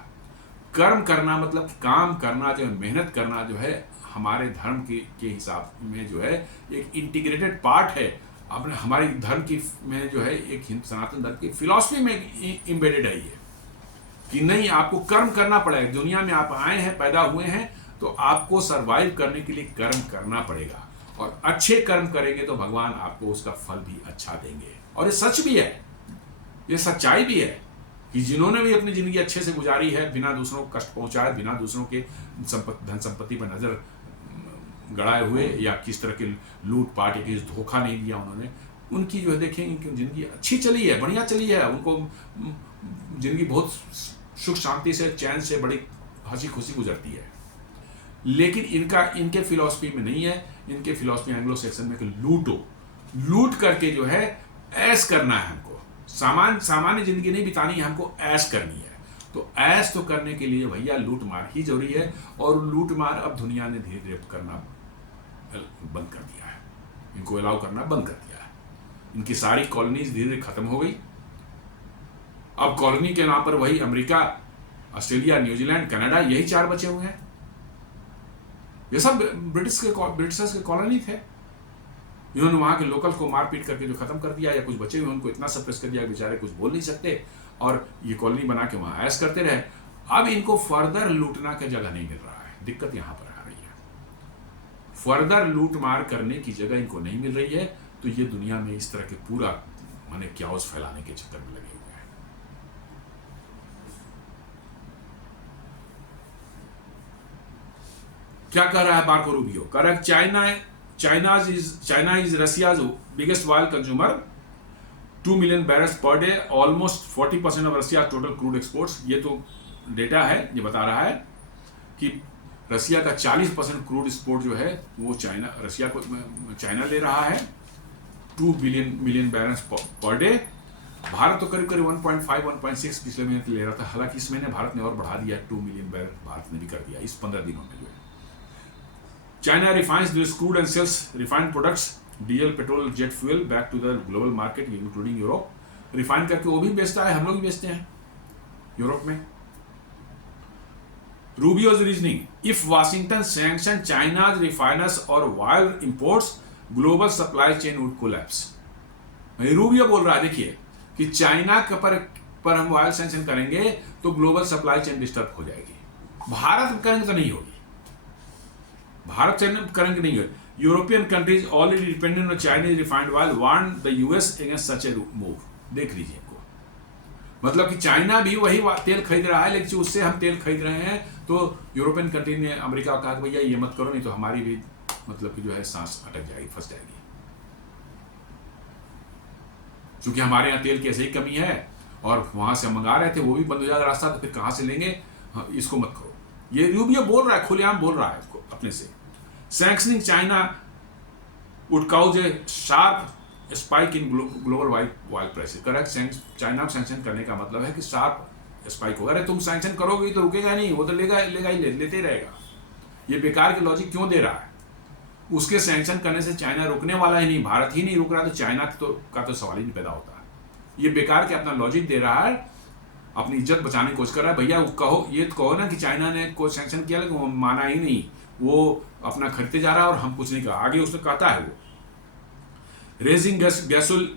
कर्म करना मतलब काम करना, जो है मेहनत करना, जो है हमारे धर्म के हिसाब में जो है एक इंटीग्रेटेड पार्ट है। अपने हमारे धर्म की में जो है एक सनातन धर्म की फिलॉसफी में इम्बेडेड है ये कि नहीं, आपको कर्म करना पड़ेगा। दुनिया में आप आए हैं, पैदा हुए हैं, तो आपको सरवाइव करने के लिए कर्म करना पड़ेगा। और अच्छे कर्म करेंगे तो भगवान आपको उसका फल भी अच्छा देंगे। और ये सच भी है, ये सच्चाई भी है कि जिन्होंने भी अपनी ज़िंदगी अच्छे से गुजारी है, बिना दूसरों को कष्ट पहुंचाए, बिना दूसरों के धन संपत्ति पर नज़र गड़ाए हुए या किस तरह के लूट पाट या किसी धोखा नहीं दिया उन्होंने, उनकी जो है देखेंगे कि जिंदगी अच्छी चली है, बढ़िया चली है, उनको जिंदगी बहुत सुख शांति से, चैन से, बड़ी हंसी खुशी गुजरती है। लेकिन इनके फिलॉसफी में नहीं है। इनके फिलॉसफी एंग्लो सेक्शन में कि लूट करके जो है ऐश करना है हमको, सामान्य जिंदगी नहीं बितानी है, हमको ऐश करनी है। तो ऐश तो करने के लिए भैया लूट मार ही जरूरी है। और लूट मार अब दुनिया ने धीरे धीरे करना बंद कर दिया है, इनको अलाउ करना बंद कर दिया है। इनकी सारी कॉलोनीज धीरे धीरे खत्म हो गई। अब कॉलोनी के नाम पर वही अमेरिका, ऑस्ट्रेलिया, न्यूजीलैंड, कनाडा, यही 4 बचे हुए हैं। ये सब ब्रिटिशर्स के कॉलोनी थे। इन्होंने वहां के लोकल को मारपीट करके जो खत्म कर दिया, या कुछ बचे हुए उनको इतना सप्रेस कर दिया बेचारे कुछ बोल नहीं सकते। और ये कॉलोनी बना के वहाँ ऐश करते रहे। अब इनको फर्दर लूटना का जगह नहीं मिल रहा है, दिक्कत यहाँ पर आ रही है। फर्दर लूट मार करने की जगह इनको नहीं मिल रही है, तो ये दुनिया में इस तरह के पूरा माने क्याओस फैलाने के चक्कर में लगे हुए हैं। क्या कह रहा है मार्को रूबियो? कह रहा है China is Russia's biggest oil consumer, 2 million barrels per day, almost 40% of Russia total crude exports. ये तो डेटा है, ये बता रहा है कि रशिया का 40% क्रूड एक्सपोर्ट जो है वो चाइना ले रहा है, 2 million barrels per day. Bharat तो करीब करीब 1.5-1.6 पिछले महीने ले रहा था, हालांकि इस महीने भारत ने और बढ़ा दिया, 2 मिलियन बैरल भारत ने भी कर दिया इस 15 दिनों में जो है। China refines this crude and sells refined products, diesel, petrol, jet fuel back to the global market including Europe. Refine करके वो भी बेचता है, हम लोग भी बेचते हैं यूरोप में। Rubio's reasoning: if Washington sanctioned China's refiners or oil imports, global supply chain would collapse. Rubio बोल रहा है, देखिए कि चाइना पर हम ऑयल सैंक्शन करेंगे तो ग्लोबल सप्लाई चेन डिस्टर्ब हो जाएगी। भारत करेंगे तो नहीं होगी, भारत करेंगे नहीं होगी। European countries already dependent on Chinese refined oil, warn the US against such a move. देख लीजिए इनको, मतलब कि चाइना भी वही तेल खरीद रहा है, लेकिन उससे हम तेल खरीद रहे हैं, तो यूरोपियन कंट्री ने अमेरिका को कहा कि भैया ये मत करो, नहीं तो हमारी भी मतलब कि जो है सांस अटक जाएगी, फंस जाएगी। क्योंकि हमारे यहाँ तेल की ऐसे ही कमी है और वहां से हम मंगा रहे थे, वो भी बंद हो जाएगा रास्ता, तो फिर कहाँ से लेंगे? इसको मत करो। ये रूबियो बोल रहा है, खुलेआम बोल रहा है इसको अपने से। Sanctioning China would cause a sharp spike in global oil prices. Correct, China को सैंक्शन करने का मतलब है कि शार्प स्पाइक होगा। अरे तुम सैंक्शन करोगे तो रुकेगा नहीं, वो तो लेगा ही लेते रहेगा। ये बेकार की लॉजिक क्यों दे रहा है? उसके सैंक्शन करने से चाइना रुकने वाला ही नहीं, भारत ही नहीं रुक रहा, तो चाइना का तो सवाल ही नहीं पैदा होता। ये बेकार के अपना लॉजिक दे रहा है, अपनी इज्जत बचाने की कोशिश कर रहा है। भैया कहो, ये तो कहो ना कि चाइना ने कोई सैंक्शन किया, लेकिन वो माना ही नहीं, वो अपना खरीदते जा रहा है और हम कुछ नहीं कहा। आगे उसने कहता है वो raising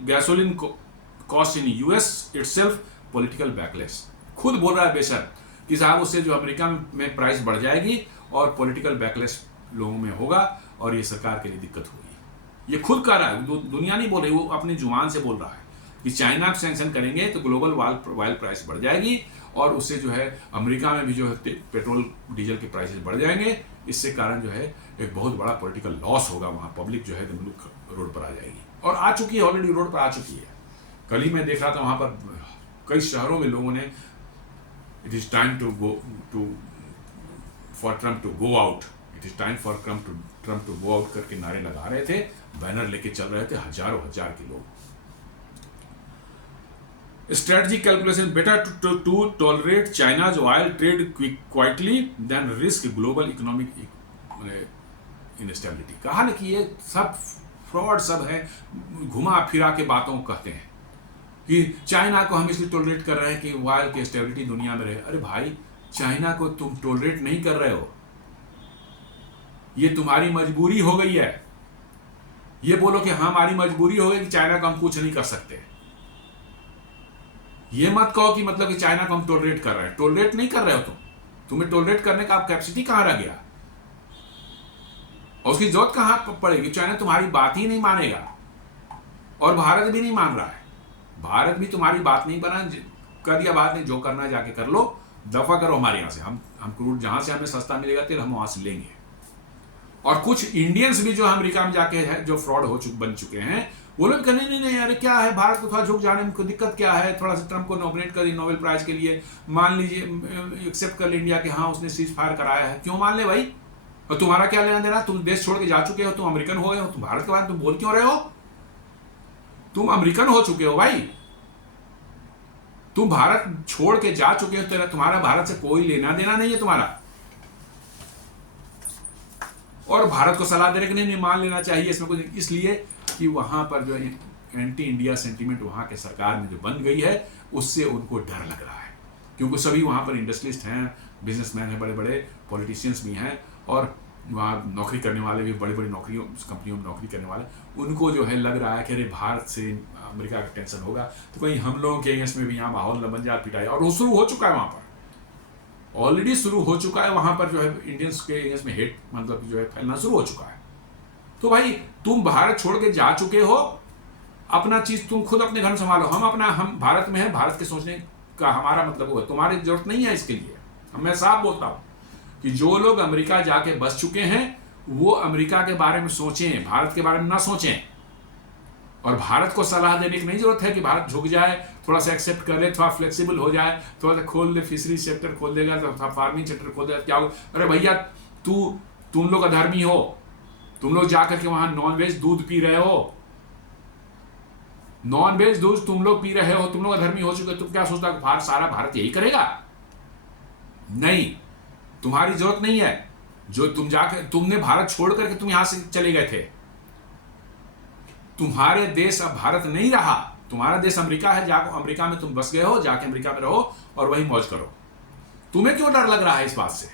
gasoline cost in US itself political backlash. खुद बोल रहा है बेशक कि साहब उससे जो अमेरिका में प्राइस बढ़ जाएगी और पॉलिटिकल बैकलैश लोगों में होगा और ये सरकार के लिए दिक्कत होगी। ये खुद कह रहा है, दुनिया नहीं बोल रही, वो अपनी जुबान से बोल रहा है कि चाइना को सैंक्शन करेंगे तो ग्लोबल ऑयल प्राइस बढ़ जाएगी और उससे जो है अमेरिका में भी जो है पेट्रोल डीजल के प्राइसेस बढ़ जाएंगे। इससे कारण जो है एक बहुत बड़ा पॉलिटिकल लॉस होगा, वहाँ पब्लिक जो है रोड पर आ जाएगी और आ चुकी है, ऑलरेडी रोड पर आ चुकी है। कल ही मैं देख रहा था वहाँ पर कई शहरों में लोगों ने it is time for Trump to go out, it is time for Trump to go out करके नारे लगा रहे थे, बैनर लेके चल रहे थे हजारों हजार के लोग। Strategy calculation: better to tolerate China's oil trade quietly than risk global economic instability। कहा ना कि ये सब फ्रॉड सब है, घुमा फिरा के बातों को कहते हैं कि चाइना को हम इसलिए टोलरेट कर रहे हैं कि ऑयल की स्टेबिलिटी दुनिया में रहे। अरे भाई, चाइना को तुम टोलरेट नहीं कर रहे हो, ये तुम्हारी मजबूरी हो गई है। ये बोलो कि हाँ हमारी मजबूरी हो गई कि चाइना को हम कुछ नहीं कर सकते। ये मत कहो कि मतलब कि चाइना को हम टोलरेट कर रहे हैं। टोलरेट नहीं कर रहे हो तुम्हें टोलरेट करने का कैपेसिटी कहां रह गया और उसकी जरूरत कहां पड़ेगी? चाइना तुम्हारी बात ही नहीं मानेगा और भारत भी नहीं मान रहा है। भारत भी तुम्हारी बात नहीं बना कर दिया, बात नहीं, जो करना है जाके कर लो, दफा करो हमारे यहाँ से। हम क्रूड जहां से हमें सस्ता मिलेगा तेल हम वहां से लेंगे। और कुछ इंडियंस भी जो अमेरिका में जाके है जो फ्रॉड बन चुके हैं, वो लोग कहने नहीं अरे क्या है, भारत को थोड़ा झुक जाने में कोई दिक्कत क्या है, थोड़ा सा ट्रम्प को नॉमिनेट कर दी नोबेल प्राइज के लिए, मान लीजिए एक्सेप्ट कर ले इंडिया कि हाँ उसने सीज फायर कराया है। क्यों मान ले भाई? और तुम्हारा क्या लेना देना? तुम देश छोड़ के जा चुके हो, तुम अमेरिकन हो गए हो, तुम भारत के बारे में तुम बोल क्यों रहे हो? तुम अमेरिकन हो चुके हो भाई, तुम भारत छोड़ के जा चुके हो, तुम्हारा भारत से कोई लेना देना नहीं है तुम्हारा। और भारत को सलाह दे रहे कि नहीं मान लेना चाहिए इसमें कुछ, इसलिए कि वहां पर जो एंटी इंडिया सेंटीमेंट वहां के सरकार में जो बन गई है उससे उनको डर लग रहा है, क्योंकि सभी वहां पर इंडस्ट्रियलिस्ट हैं, बिजनेसमैन हैं, बड़े बड़े पॉलिटिशियंस भी हैं और वहाँ नौकरी करने वाले भी, बड़ी बड़ी नौकरियों कंपनियों में नौकरी करने वाले, उनको जो है लग रहा है कि अरे भारत से अमेरिका का टेंशन होगा तो कहीं हम लोगों के अगेंस्ट में भी यहाँ माहौल न बन जाए, पिटाई। और वो शुरू हो चुका है वहाँ पर, ऑलरेडी शुरू हो चुका है वहाँ पर, जो है इंडियंस के अगेंस्ट में हेट मतलब जो है फैलना शुरू हो चुका है। तो भाई तुम भारत छोड़ के जा चुके हो, अपना चीज तुम खुद अपने घर में संभालो। हम भारत में है, भारत के सोचने का हमारा मतलब वो है, तुम्हारी जरूरत नहीं है इसके लिए। मैं साफ बोलता हूँ कि जो लोग अमेरिका जाके बस चुके हैं वो अमेरिका के बारे में सोचें, भारत के बारे में ना सोचें। और भारत को सलाह देने की नहीं जरूरत है कि भारत झुक जाए, थोड़ा सा एक्सेप्ट कर ले, थोड़ा फ्लेक्सिबल हो जाए, थोड़ा सा खोल ले, फिशरी सेक्टर खोल देगा तो फार्मिंग सेक्टर खोल देगा, क्या होगा? अरे भैया तुम लोग अधर्मी हो, तुम लोग जाकर के वहां नॉनवेज दूध पी रहे हो, नॉनवेज दूध तुम लोग पी रहे हो, तुम लोग अधर्मी हो चुके। तुम क्या सोचता हो सारा भारत यही करेगा? नहीं, तुम्हारी जरूरत नहीं है। जो तुमने भारत छोड़ करके तुम यहां से चले गए थे, तुम्हारे देश अब भारत नहीं रहा, तुम्हारा देश अमेरिका है। जाको अमेरिका में तुम बस गए हो, जाके अमेरिका में रहो और वही मौज करो। तुम्हें क्यों डर लग रहा है इस बात से?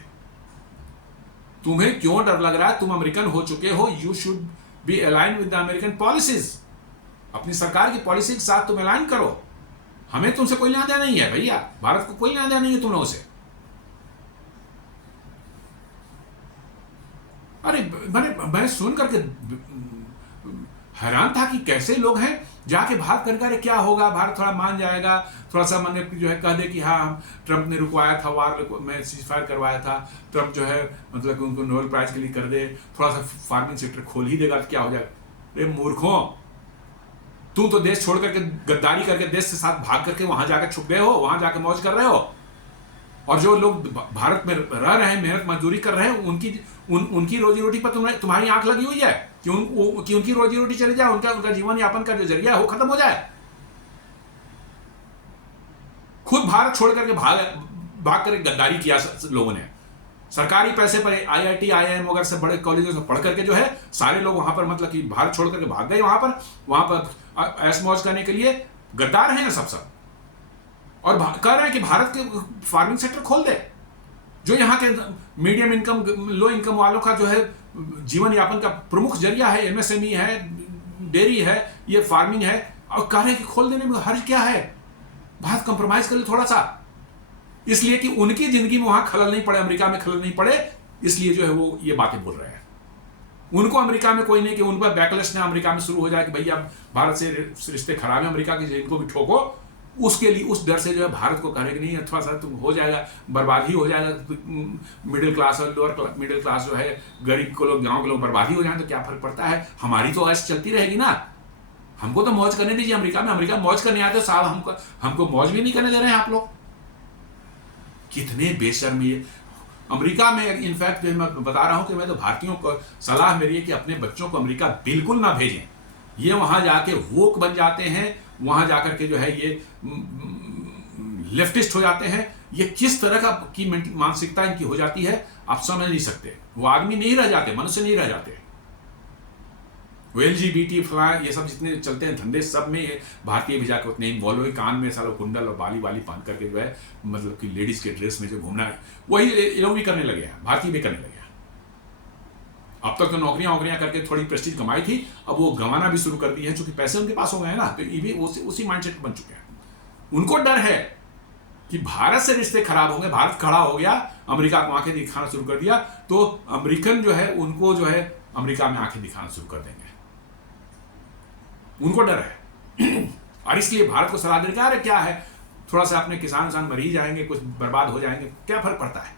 तुम्हें क्यों डर लग रहा है? तुम अमेरिकन हो चुके हो, you should be align with the American policies. अपनी सरकार की पॉलिसी के साथ तुम अलाइन करो। हमें तुमसे कोई लेना देना नहीं है भैया, भारत को कोई लेना देना नहीं है तुम लोगों से। अरे मैं सुन करके हैरान था कि कैसे लोग हैं, जाके भाग करके अरे क्या होगा, भारत थोड़ा मान जाएगा, थोड़ा सा मन जो है कह दे कि हाँ हम ट्रंप ने रुकवाया था वार में, सीजफायर करवाया था, ट्रंप जो है मतलब उनको नोबेल प्राइज के लिए कर दे, थोड़ा सा फार्मिंग सेक्टर खोल ही देगा तो क्या हो जाएगा। अरे मूर्खों, तुम तो देश छोड़ करके गद्दारी करके देश से साथ भाग करके वहां जाकर छुप गए हो, वहां जाकर मौज कर रहे हो। और जो लोग भारत में रह रहे हैं, मेहनत मजदूरी कर रहे हैं, उनकी रोजी रोटी पर तुम्हारी आंख लगी हुई है कि उनकी रोजी रोटी चली जाए, उनका जीवन यापन का जो जरिया है वो खत्म हो जाए। खुद भारत छोड़ करके भाग करके गद्दारी किया लोगों ने। सरकारी पैसे पर IIT IIM वगैरह से बड़े कॉलेजों में पढ़ करके जो है सारे लोग वहां पर मतलब कि भारत छोड़ करके भाग गए, वहां पर ऐश मौज करने के लिए। गद्दार हैं सब और कह रहे हैं कि भारत के फार्मिंग सेक्टर खोल दे, जो यहाँ के मीडियम इनकम लो इनकम वालों का जो है जीवन यापन का प्रमुख जरिया है। MSME है, डेयरी है, ये फार्मिंग है, और कह रहे हैं कि खोल देने में हर्ज क्या है, भारत कंप्रोमाइज कर ले थोड़ा सा, इसलिए कि उनकी जिंदगी में वहां खलल नहीं पड़े, अमेरिका में खलल नहीं पड़े, इसलिए जो है वो ये बातें बोल रहे हैं। उनको अमेरिका में कोई नहीं कि उन पर बैकलेस ना अमेरिका में शुरू हो जाए कि भैया भारत से रिश्ते खराब है अमेरिका के, इनको भी ठोको। उसके लिए उस डर से जो है भारत को कहे कि नहीं अथवा सा तुम हो जाएगा, बर्बादी हो जाएगा, मिडिल क्लास और लोअर मिडिल क्लास जो है, गरीब को लोग, गांव के लोग बर्बादी हो जाए तो क्या फर्क पड़ता है, हमारी तो ऐश चलती रहेगी ना। हमको तो मौज करने दीजिए अमेरिका में। अमेरिका मौज करने आते साहब, हमको मौज भी नहीं करने दे रहे हैं आप लोग। कितने बेशर्म ये अमेरिका में। इनफैक्ट मैं बता रहा हूं कि मैं तो भारतीयों को सलाह मेरी है कि अपने बच्चों को अमेरिका बिल्कुल ना भेजें। ये वहां जाके वोक बन जाते हैं, वहां जाकर के जो है ये लेफ्टिस्ट हो जाते हैं। ये किस तरह की मानसिकता इनकी हो जाती है आप समझ नहीं सकते। वो आदमी नहीं रह जाते, मनुष्य नहीं रह जाते। वो LGBT फ्लाई ये सब जितने चलते हैं धंधे, सब में ये भारतीय भी जाकर उतने इन्वॉल्व हुए, कान में सालों कुंडल और बाली बांध करके जो है मतलब कि लेडीज के ड्रेस में जो घूमना है वही ये लोग भी करने लगे हैं, भारतीय भी करने लगे हैं। अब तक तो नौकरियां करके थोड़ी प्रेस्टीज कमाई थी, अब वो गंवाना भी शुरू कर दी है, क्योंकि पैसे उनके पास हो गए हैं ना, तो ये भी उसी माइंडसेट बन चुके हैं। उनको डर है कि भारत से रिश्ते खराब होंगे, भारत खड़ा हो गया, अमेरिका को आंखें दिखाना शुरू कर दिया तो अमेरिकन जो है उनको जो है अमेरिका में आंखें दिखाना शुरू कर देंगे। उनको डर है और इसलिए भारत को सलाह देने अरे क्या है, थोड़ा सा अपने किसान मर ही जाएंगे, कुछ बर्बाद हो जाएंगे, क्या फर्क पड़ता है।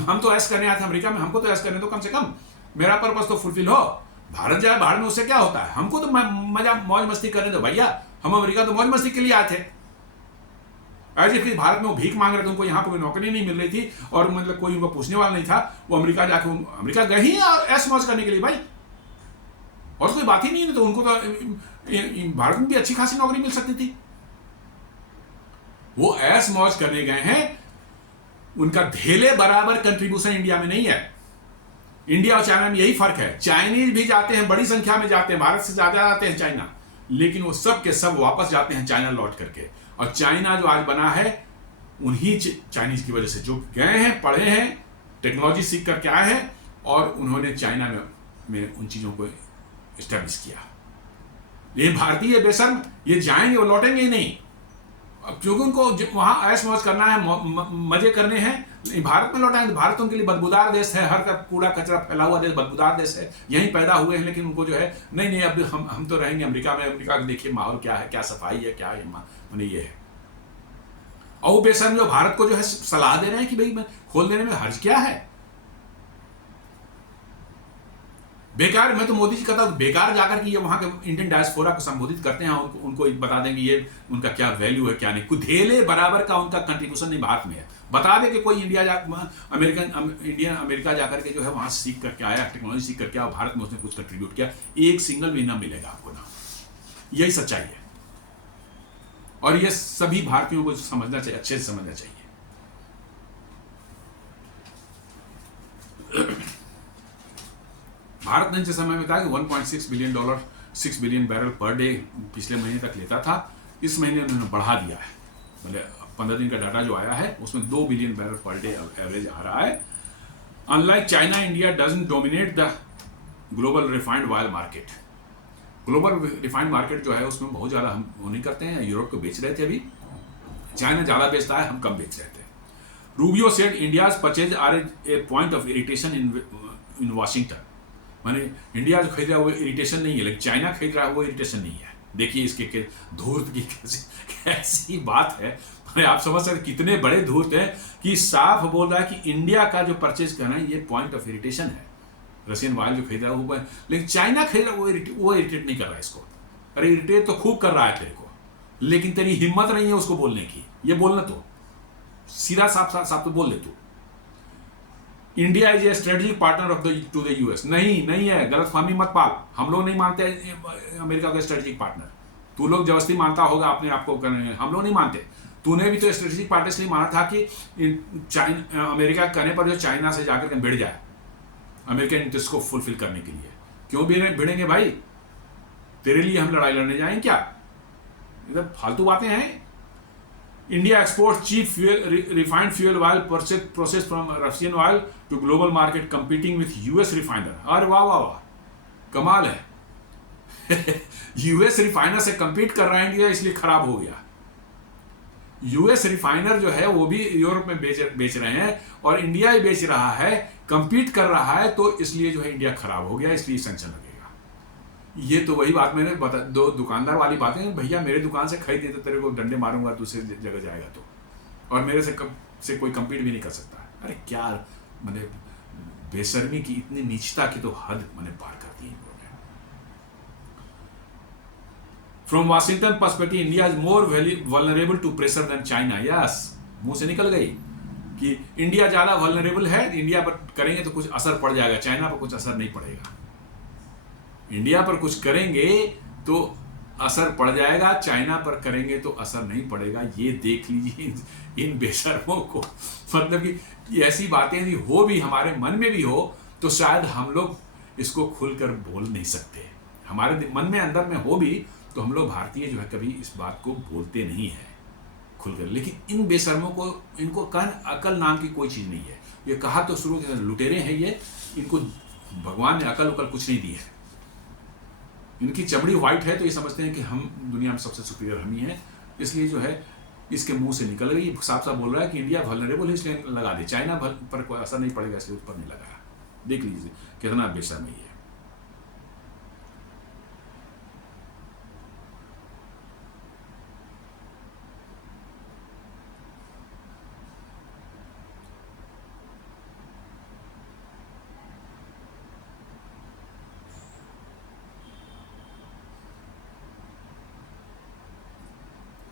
हम तो ऐश करने आए थे अमेरिका में, हमको तो ऐश करने दो, कम से कम मेरा पर्पस तो फुलफिल हो। भारत जाए बाहर में उससे क्या होता है, हमको तो मजा मौज मस्ती करने दो भैया। हम अमेरिका तो मौज मस्ती के लिए आए थे। ऐसे फिर भारत में वो भीख मांग रहे थे, उनको यहाँ पर कोई नौकरी नहीं मिल रही थी और मतलब कोई उनको पूछने वाला नहीं था, वो अमेरिका जाके अमेरिका गए ही ऐश मौज करने के लिए भाई, और कोई बात ही नहीं है। तो उनको तो भारत में भी अच्छी खासी नौकरी मिल सकती थी। वो ऐश मौज करने गए हैं, उनका धेले बराबर कंट्रीब्यूशन इंडिया में नहीं है। इंडिया और चाइना में यही फर्क है, चाइनीज भी जाते हैं, बड़ी संख्या में जाते हैं, भारत से ज्यादा आते हैं चाइना, लेकिन वो सब के सब वापस जाते हैं चाइना लौट करके। और चाइना जो आज बना है उन्हीं चाइनीज की वजह से, जो गए हैं, पढ़े हैं, टेक्नोलॉजी सीख करके आए हैं, और उन्होंने चाइना में उन चीज़ों को इस्टेब्लिश किया। लेकिन भारतीय बेशर्म ये जाएंगे, वो लौटेंगे ही नहीं, क्योंकि उनको वहाँ ऐश मौज करना है, मजे करने हैं। भारत में लौटाएंगे तो भारत उनके लिए बदबूदार देश है, हर का कूड़ा कचरा फैला हुआ देश, बदबूदार देश है, यहीं पैदा हुए हैं। लेकिन उनको जो है नहीं अब हम तो रहेंगे अमेरिका में, अमेरिका का देखिए माहौल क्या है, क्या सफाई है, क्या है, ये है। और वो बेशर्म जो भारत को जो है सलाह दे रहे हैं कि भाई खोल देने में हर्ज क्या है। बेकार, मैं तो मोदी जी कहता हूं बेकार जाकर के ये वहां के इंडियन डायस्पोरा को संबोधित करते हैं, उनको बता दें कि ये उनका क्या वैल्यू है, क्या नहीं। कुधेले बराबर का उनका कंट्रीब्यूशन नहीं भारत में है। बता दें कि कोई अमेरिका जाकर के जो है वहां सीख करके आया, टेक्नोलॉजी सीख करके आया, भारत में उसने कुछ कंट्रीब्यूट किया, एक सिंगल भी ना मिलेगा आपको ना। यही सच्चाई है, और ये सभी भारतीयों को समझना चाहिए, अच्छे से समझना चाहिए। भारत ने जिस समय में था कि $1.6 billion, 6 billion barrel per day पिछले महीने तक लेता था, इस महीने उन्होंने बढ़ा दिया है। मतलब 15 दिन का डाटा जो आया है उसमें 2 billion barrel per day average आ रहा है। Unlike China, India doesn't dominate the global refined oil market. Global refined market जो है उसमें बहुत ज़्यादा हम वो नहीं करते हैं। यूरोप को बेच रहे थे, अभी चाइना ज़्यादा बेचता है, हम कम बेच रहे थे। Rubio said India's purchase are a point of irritation in Washington. माने इंडिया जो खरीद रहा है वो इरिटेशन नहीं है, लेकिन चाइना खरीद रहा है वो इरिटेशन नहीं है। देखिए इसके धूर्त की कैसी बात है। माने आप समझ सकते कितने बड़े धूर्त हैं कि साफ बोल रहा है कि इंडिया का जो परचेज करना है ये पॉइंट ऑफ इरिटेशन है। रशियन ऑयल जो खरीद रहा है वो, लेकिन चाइना खरीद रहा है वो इरिटेट नहीं कर रहा है इसको। अरे इरिटेट तो खूब कर रहा है तेरे को, लेकिन तेरी हिम्मत नहीं है उसको बोलने की। ये बोलना तो सीधा साफ तो बोल दे तू, India is a strategic partner of to the US. नहीं है, गलतफहमी मत पाल। हम लोग नहीं मानते अमेरिका का स्ट्रेटेजिक पार्टनर। तू लोग जबरदस्ती मानता होगा अपने आप को करने, हम लोग नहीं मानते। तूने भी तो स्ट्रेटेजिक पार्टनर इसलिए माना था कि अमेरिका करने पर जो चाइना से जाकर के भिड़ जाए अमेरिकन इंटरेस्ट को फुलफिल करने के लिए। क्यों भिड़ेंगे भाई? तेरे लिए हम लड़ाई लड़ने जाएं क्या? इधर फालतू बातें हैं। India exports cheap refined fuel oil processed from Russian oil to global market, competing with US refiner. अरे वाह वाह वाह, कमाल है। US रिफाइनर से compete कर रहा है इंडिया, इसलिए खराब हो गया। US रिफाइनर जो है वो भी यूरोप में बेच रहे हैं और इंडिया ही बेच रहा है, compete कर रहा है, तो इसलिए जो है इंडिया खराब हो गया, इसलिए सैंक्शन लगेगा। ये तो वही बात मैंने दो दुकानदार वाली बातें, भैया मेरे दुकान से खरीदे तो तेरे को डंडे मारूंगा दूसरी जगह जाएगा तो, और मेरे से कोई कंपीट भी नहीं कर सकता। अरे क्या मैंने बेशर्मी की, इतनी नीचता की तो हद मैंने पार कर दी इन लोगों ने। From Washington perspective, India is more vulnerable to pressure than China. Yes, मुंह से निकल गई कि इंडिया ज्यादा वल्नरेबल है, इंडिया पर करेंगे तो कुछ असर पड़ जाएगा, चाइना पर कुछ असर नहीं पड़ेगा। इंडिया पर कुछ करेंगे तो असर पड़ जाएगा, चाइना पर करेंगे तो असर नहीं पड़ेगा। ये देख लीजिए इन बेशर्मों को। मतलब कि ऐसी बातें यदि हो भी, हमारे मन में भी हो, तो शायद हम लोग इसको खुलकर बोल नहीं सकते। हमारे मन में अंदर में हो भी तो हम लोग भारतीय जो है कभी इस बात को बोलते नहीं है खुलकर। लेकिन इन बेशर्मों को, इनको अकल नाम की कोई चीज़ नहीं है। ये कहा तो शुरू के लुटेरे हैं ये, इनको भगवान ने अकल कुछ नहीं दी है। इनकी चमड़ी वाइट है तो ये समझते हैं कि हम दुनिया में सबसे सुपीरियर हम ही हैं, इसलिए जो है इसके मुंह से निकल गई, साफ साफ बोल रहा है कि इंडिया वल्नरेबल है इसलिए लगा दे, चाइना पर कोई असर नहीं पड़ेगा इसलिए उस पर नहीं लगाया। देख लीजिए कितना बेशर्मी है।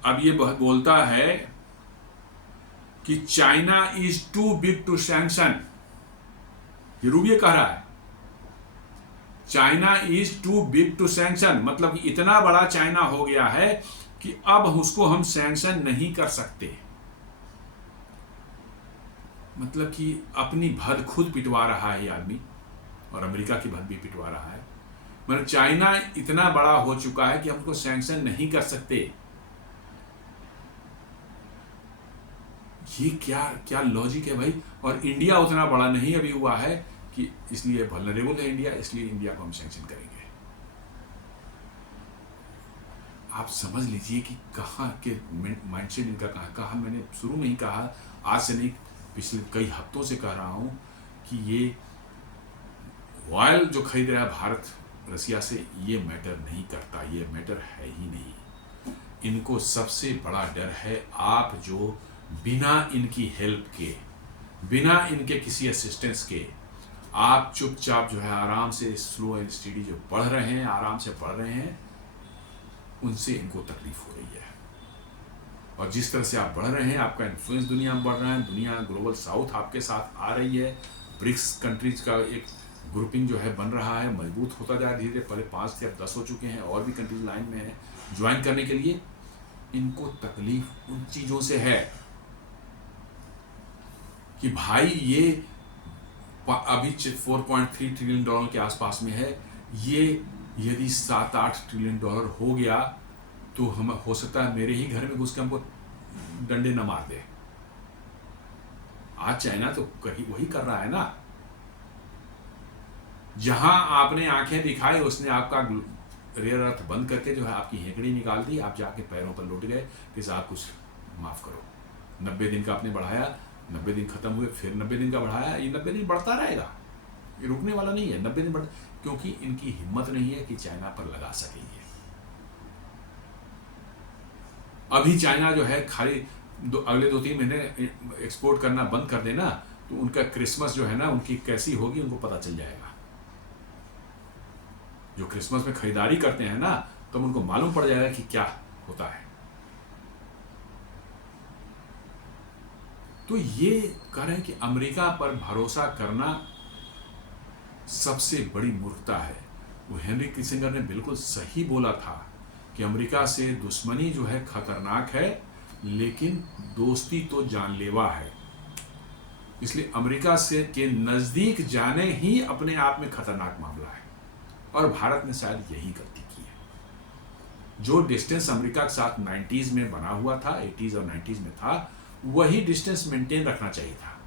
अब ये बोलता है कि China is too big to sanction. ये रूबियो कह रहा है China is too big to sanction, मतलब कि इतना बड़ा चाइना हो गया है कि अब उसको हम सैंक्शन नहीं कर सकते। मतलब कि अपनी भद खुद पिटवा रहा है ये आदमी, और अमेरिका की भद भी पिटवा रहा है। मतलब चाइना इतना बड़ा हो चुका है कि हम उसको सैंक्शन नहीं कर सकते। ये क्या लॉजिक है भाई? और इंडिया उतना बड़ा नहीं अभी हुआ है कि इसलिए वल्नरेबल है इंडिया, इसलिए इंडिया को हम सैंक्शन करेंगे। आप समझ लीजिए कि कहाँ के माइंडसेट इनका कहाँ। मैंने शुरू में ही कहा, आज से नहीं पिछले कई हफ्तों से कह रहा हूँ कि ये ऑयल जो खरीद रहा है भारत रसिया से, ये मैटर नहीं करता, ये मैटर है ही नहीं। इनको सबसे बड़ा डर है आप जो बिना इनकी हेल्प के, बिना इनके किसी असिस्टेंस के आप चुपचाप जो है आराम से स्लो एंड स्टडी जो पढ़ रहे हैं, आराम से पढ़ रहे हैं, उनसे इनको तकलीफ हो रही है। और जिस तरह से आप बढ़ रहे हैं, आपका इन्फ्लुएंस दुनिया में बढ़ रहा है, दुनिया ग्लोबल साउथ आपके साथ आ रही है, ब्रिक्स कंट्रीज का एक ग्रुपिंग जो है बन रहा है, मजबूत होता जा रहा है धीरे। पहले 5 थे, अब 10 हो चुके हैं, और भी कंट्रीज लाइन में है ज्वाइन करने के लिए। इनको तकलीफ उन चीज़ों से है कि भाई ये अभी 4.3 ट्रिलियन डॉलर के आसपास में है, ये यदि 7-8 ट्रिलियन डॉलर हो गया तो हम हो सकता है मेरे ही घर में घुस के हमको डंडे न मार दे। आज चाइना तो कहीं वही कर रहा है ना, जहां आपने आंखें दिखाई उसने आपका रेयर अर्थ बंद करके जो है आपकी हेकड़ी निकाल दी, आप जाके पैरों पर लौट गए कि साहब कुछ माफ करो। 90 दिन का आपने बढ़ाया, 90 दिन खत्म हुए, फिर 90 दिन का बढ़ाया, ये 90 दिन बढ़ता रहेगा, ये रुकने वाला नहीं है। 90 दिन बढ़, क्योंकि इनकी हिम्मत नहीं है कि चाइना पर लगा सकेंगे। अभी चाइना जो है खाली अगले 2-3 महीने एक्सपोर्ट करना बंद कर देना तो उनका क्रिसमस जो है ना उनकी कैसी होगी उनको पता चल जाएगा। जो क्रिसमस में खरीदारी करते हैं ना तो उनको मालूम पड़ जाएगा कि क्या होता है। तो ये कह रहे हैं कि अमेरिका पर भरोसा करना सबसे बड़ी मूर्खता है। वो हेनरी किसिंगर ने बिल्कुल सही बोला था कि अमेरिका से दुश्मनी जो है खतरनाक है, लेकिन दोस्ती तो जानलेवा है। इसलिए अमेरिका से के नज़दीक जाने ही अपने आप में खतरनाक मामला है, और भारत ने शायद यही गलती की है। जो डिस्टेंस अमेरिका के साथ 90s में बना हुआ था, 80s और 90s में था, वही डिस्टेंस मेंटेन रखना चाहिए था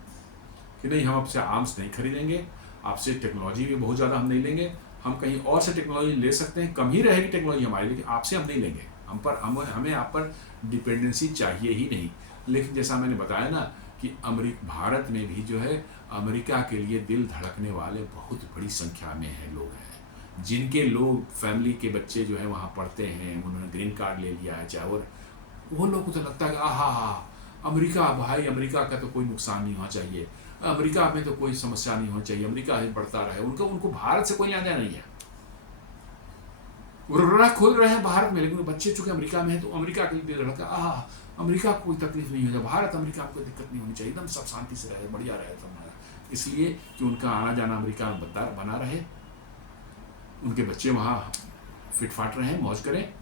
कि नहीं हम आपसे आर्म्स नहीं खरीदेंगे, आपसे टेक्नोलॉजी भी बहुत ज़्यादा हम नहीं लेंगे, हम कहीं और से टेक्नोलॉजी ले सकते हैं, कम ही रहेगी टेक्नोलॉजी हमारी, लेकिन आपसे हम नहीं लेंगे, हमें आप पर डिपेंडेंसी चाहिए ही नहीं। लेकिन जैसा मैंने बताया ना कि भारत में भी जो है अमेरिका के लिए दिल धड़कने वाले बहुत बड़ी संख्या में है लोग हैं, जिनके लोग फैमिली के बच्चे जो है वहाँ पढ़ते हैं, उन्होंने ग्रीन कार्ड ले लिया है चाहे, और वो लोग को तो लगता है कि आहा अमेरिका, भाई अमेरिका का तो कोई नुकसान नहीं होना चाहिए, अमेरिका में तो कोई समस्या नहीं होनी चाहिए, अमेरिका ही बढ़ता रहे, उनको भारत से कोई लेना देना नहीं है। वो खोल रहे हैं भारत में, लेकिन बच्चे चूंकि अमेरिका में है तो अमेरिका के लिए लड़का अमेरिका को कोई तकलीफ नहीं हो जाए, भारत अमेरिका को कोई दिक्कत नहीं होनी चाहिए, एकदम सब शांति से रहे, बढ़िया रहे सब। इसलिए कि उनका आना जाना अमेरिका में बना रहे, उनके बच्चे वहाँ फिटफाट रहे, मौज करें।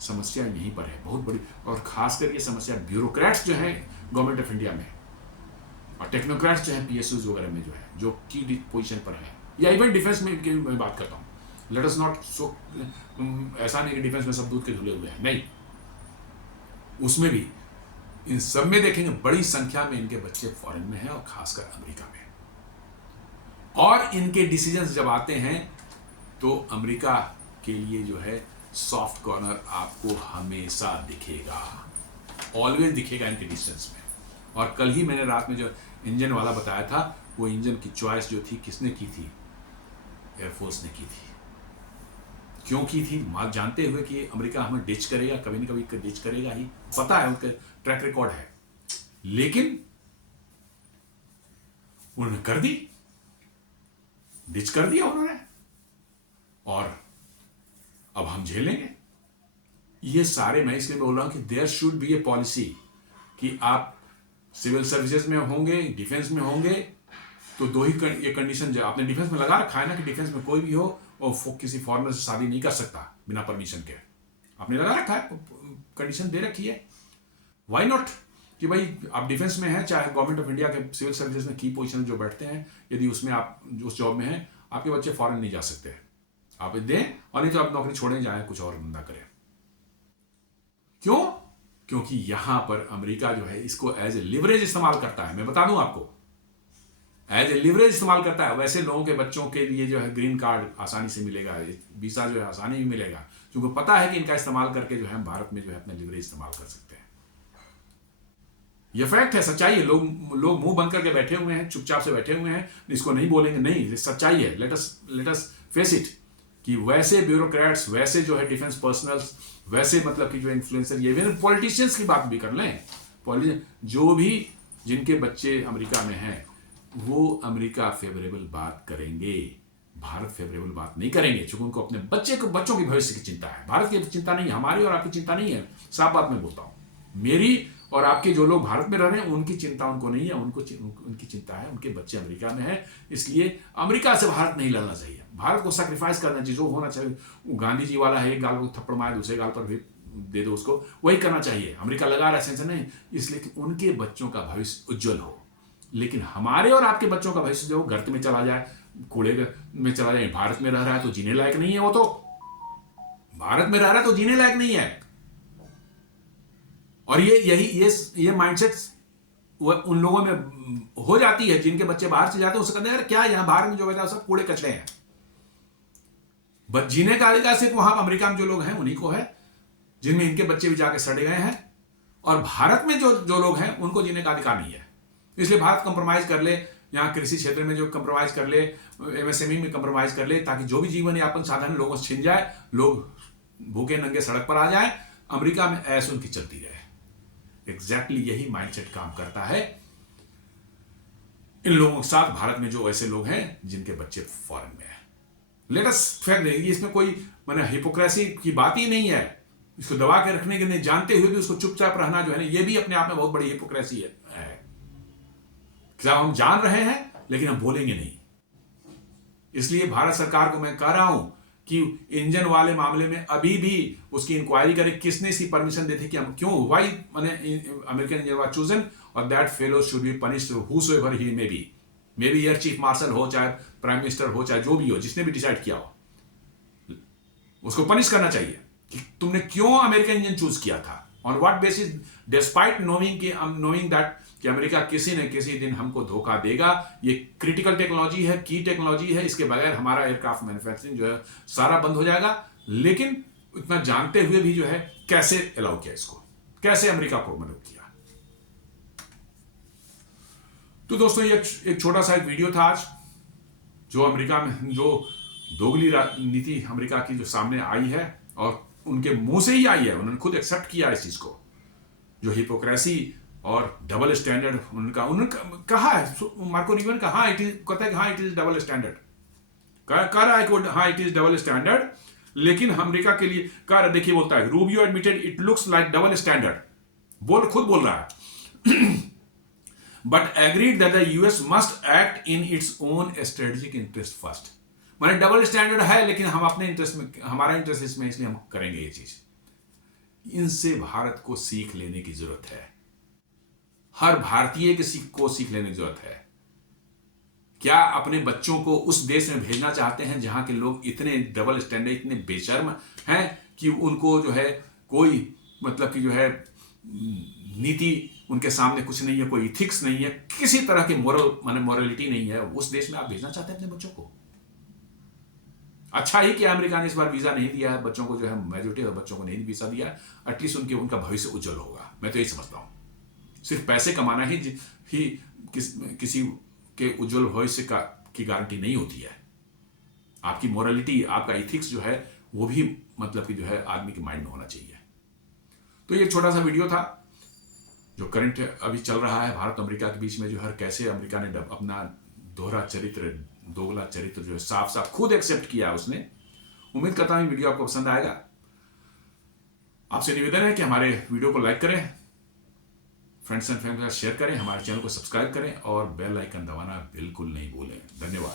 समस्या यहीं पर है बहुत बड़ी, और खासकर ये समस्या ब्यूरोक्रेट्स जो हैं गवर्नमेंट ऑफ इंडिया में, और टेक्नोक्रेट्स जो हैं पीएसयूज वगैरह में जो है, जो की पोजीशन पर है, या इवन डिफेंस में की मैं बात करता हूँ। लेट अस नॉट सो, ऐसा नहीं कि डिफेंस में सब दूध के धुले हुए हैं, नहीं, उसमें भी इन सब में देखेंगे बड़ी संख्या में इनके बच्चे फॉरेन में हैं, और खासकर अमेरिका में। और इनके डिसीजंस जब आते हैं तो अमेरिका के लिए जो है सॉफ्ट कॉर्नर आपको हमेशा दिखेगा, ऑलवेज दिखेगा इनके डिसीजंस में। और कल ही मैंने रात में जो इंजन वाला बताया था, वो इंजन की चॉइस जो थी किसने की थी? एयरफोर्स ने की थी। क्यों की थी? मां जानते हुए कि अमेरिका हमें डिच करेगा, कभी न कभी डिच करेगा ही, पता है, उनका ट्रैक रिकॉर्ड है, लेकिन उन्होंने कर दी, डिच कर दिया उन्होंने, और अब हम झेलेंगे। ये सारे, मैं इसलिए बोल रहा हूं कि there should be a policy कि आप सिविल सर्विसेज में होंगे, डिफेंस में होंगे, तो दो ही ये कंडीशन जो आपने डिफेंस में लगा रखा है ना कि डिफेंस में कोई भी हो और किसी फॉरेनर से शादी नहीं कर सकता बिना परमिशन के, आपने लगा रखा है, कंडीशन दे रखी है। व्हाई नॉट कि भाई आप डिफेंस में हैं, चाहे गवर्नमेंट ऑफ इंडिया के सिविल सर्विसेज में की पोजीशन जो बैठते हैं, यदि उसमें आप उस जॉब में हैं, आपके बच्चे फॉरेन नहीं जा सकते, आप दें, और नहीं तो आप नौकरी छोड़ें, जाए कुछ और धंधा करें। क्यों? क्योंकि यहां पर अमेरिका जो है इसको एज ए लिवरेज इस्तेमाल करता है। मैं बता दूं आपको, एज ए लिवरेज इस्तेमाल करता है, वैसे लोगों के बच्चों के लिए जो है ग्रीन कार्ड आसानी से मिलेगा, वीसा जो है आसानी भी मिलेगा, क्योंकि पता है कि इनका इस्तेमाल करके जो है हम भारत में जो है अपना लिवरेज इस्तेमाल कर सकते हैं। ये फैक्ट है, सच्चाई है। लोग मुंह बंद करके बैठे हुए हैं, चुपचाप से बैठे हुए हैं, इसको नहीं बोलेंगे, नहीं, सच्चाई है। लेट अस फेस इट कि वैसे ब्यूरोक्रेट्स, वैसे जो है डिफेंस पर्सनल्स, वैसे मतलब कि जो इन्फ्लुएंसर, ये पॉलिटिशियंस की बात भी कर लें, जो भी जिनके बच्चे अमेरिका में हैं वो अमेरिका फेवरेबल बात करेंगे, भारत फेवरेबल बात नहीं करेंगे, क्योंकि उनको अपने बच्चों की भविष्य की चिंता है। भारत की चिंता नहीं है, हमारी और आपकी चिंता नहीं है। साफ बात मैं बोलता हूं, मेरी और आपके जो लोग भारत में रह रहे हैं उनकी चिंता उनको नहीं है, उनकी चिंता है उनके बच्चे अमेरिका में है। इसलिए अमेरिका से भारत नहीं लड़ना चाहिए, भारत को सैक्रिफाइस करना चाहिए। जो होना चाहिए, गांधी जी वाला है, एक गाल को थप्पड़ मारे दूसरे गाल पर भी दे दो उसको, वही करना चाहिए। अमेरिका लगा रहा है सेंसर नहीं, इसलिए कि उनके बच्चों का भविष्य उज्जवल हो। लेकिन हमारे और आपके बच्चों का भविष्य जो गर्त में चला जाए, कूड़े में चला जाए। भारत में रह रहा है तो जीने लायक नहीं है, वो तो भारत में रह रहा है तो जीने लायक नहीं है। और ये माइंडसेट उन लोगों में हो जाती है जिनके बच्चे बाहर से जाते हैं, उससे कहते हैं यार क्या यहां बाहर में जो है सब कूड़े कचरे हैं। बस जीने का अधिकार सिर्फ वहां अमेरिका में जो लोग हैं उन्हीं को है, जिनमें इनके बच्चे भी जाके सड़े गए हैं। और भारत में जो लोग हैं उनको जीने का अधिकार नहीं है। इसलिए भारत कंप्रोमाइज कर ले, यहाँ कृषि क्षेत्र में जो कंप्रोमाइज कर ले, एमएसएमई में कंप्रोमाइज कर ले, ताकि जो भी जीवन यापन साधन लोगों से छिन जाए, लोग भूखे नंगे सड़क पर आ जाए, अमेरिका में ऐसे उनकी चलती रहे। एग्जैक्टली यही माइंडसेट काम करता है इन लोगों के साथ, भारत में जो ऐसे लोग हैं जिनके बच्चे फॉरेन में है। लेट अस फैक्ट, इसमें कोई माने हिपोक्रेसी की बात ही नहीं है। इसको दबा के रखने के लिए जानते हुए भी उसको चुपचाप रहना जो है ना, ये भी अपने आप में बहुत बड़ी हिपोक्रेसी है। क्या हम जान रहे हैं लेकिन हम बोलेंगे नहीं। इसलिए भारत सरकार को मैं कह रहा हूं कि इंजन वाले मामले में अभी भी उसकी इंक्वायरी करे, किसने इसकी परमिशन दी थी, कि हम क्यों, व्हाई माने अमेरिकन इंजन वाज चूजन, और that fellow should be punished whosoever he may be air chief marshal हो, चाहे प्राइम मिनिस्टर हो, चाहे जो भी हो, जिसने भी डिसाइड किया हो, उसको पनिश करना चाहिए कि तुमने क्यों अमेरिकन इंजन चूज किया था, on what basis, despite knowing that कि अमेरिका किसी न किसी दिन हमको धोखा देगा। ये क्रिटिकल टेक्नोलॉजी है, की टेक्नोलॉजी है, इसके बगैर हमारा एयरक्राफ्ट मैन्युफैक्चरिंग जो है सारा बंद हो जाएगा। लेकिन इतना जानते हुए भी जो है कैसे अलाउ किया इसको, कैसे अमेरिका को मदद किया। तो दोस्तों ये एक छोटा सा एक वीडियो था आज, जो अमेरिका में जो दोगली नीति अमेरिका की जो सामने आई है, और उनके मुंह से ही आई है, उन्होंने खुद एक्सेप्ट किया इस चीज को, जो हिपोक्रेसी और डबल स्टैंडर्ड उन्होंने कहा है। मार्को रूबियो ने कहा कहता है कि हाँ इट इज डबल स्टैंडर्ड, कह रहा है कि हाँ इट इज डबल स्टैंडर्ड, लेकिन अमेरिका के लिए कह रहा, देखिए बोलता है, Rubio admitted it looks like double standard, खुद बोल रहा है, but agreed that the US must act in its own strategic interest first. माने डबल स्टैंडर्ड है लेकिन हम अपने इंटरेस्ट में, हमारा इंटरेस्ट इसमें, इसलिए हम करेंगे ये चीज। इनसे भारत को सीख लेने की जरूरत है, हर भारतीय को सीख लेने की जरूरत है। क्या अपने बच्चों को उस देश में भेजना चाहते हैं जहां के लोग इतने डबल स्टैंडर्ड, इतने बेशर्म हैं कि उनको जो है कोई मतलब कि जो है नीति उनके सामने कुछ नहीं है, कोई इथिक्स नहीं है, किसी तरह की मोरलिटी नहीं है, उस देश में आप भेजना चाहते हैं अपने बच्चों को? अच्छा ही कि अमेरिका ने इस बार वीजा नहीं दिया है बच्चों को, जो है मेजोरिटी ऑफ बच्चों को नहीं वीजा दिया, एटलीस्ट उनका भविष्य उज्जवल होगा। मैं तो यही समझता हूं, सिर्फ पैसे कमाना ही किसी के उज्जवल भविष्य की गारंटी नहीं होती है। आपकी मोरलिटी, आपका इथिक्स जो है वो भी मतलब कि जो है आदमी के माइंड में होना चाहिए। तो ये छोटा सा वीडियो था जो करंट अभी चल रहा है भारत अमेरिका के बीच में, जो हर कैसे अमेरिका ने अपना दोगला चरित्र जो है साफ साफ खुद एक्सेप्ट किया उसने। उम्मीद करता हूं वीडियो आपको पसंद आएगा। आपसे निवेदन है कि हमारे वीडियो को लाइक करें, फ्रेंड्स एंड फैमिली के साथ शेयर करें, हमारे चैनल को सब्सक्राइब करें और बेल आइकन दबाना बिल्कुल नहीं भूलें। धन्यवाद।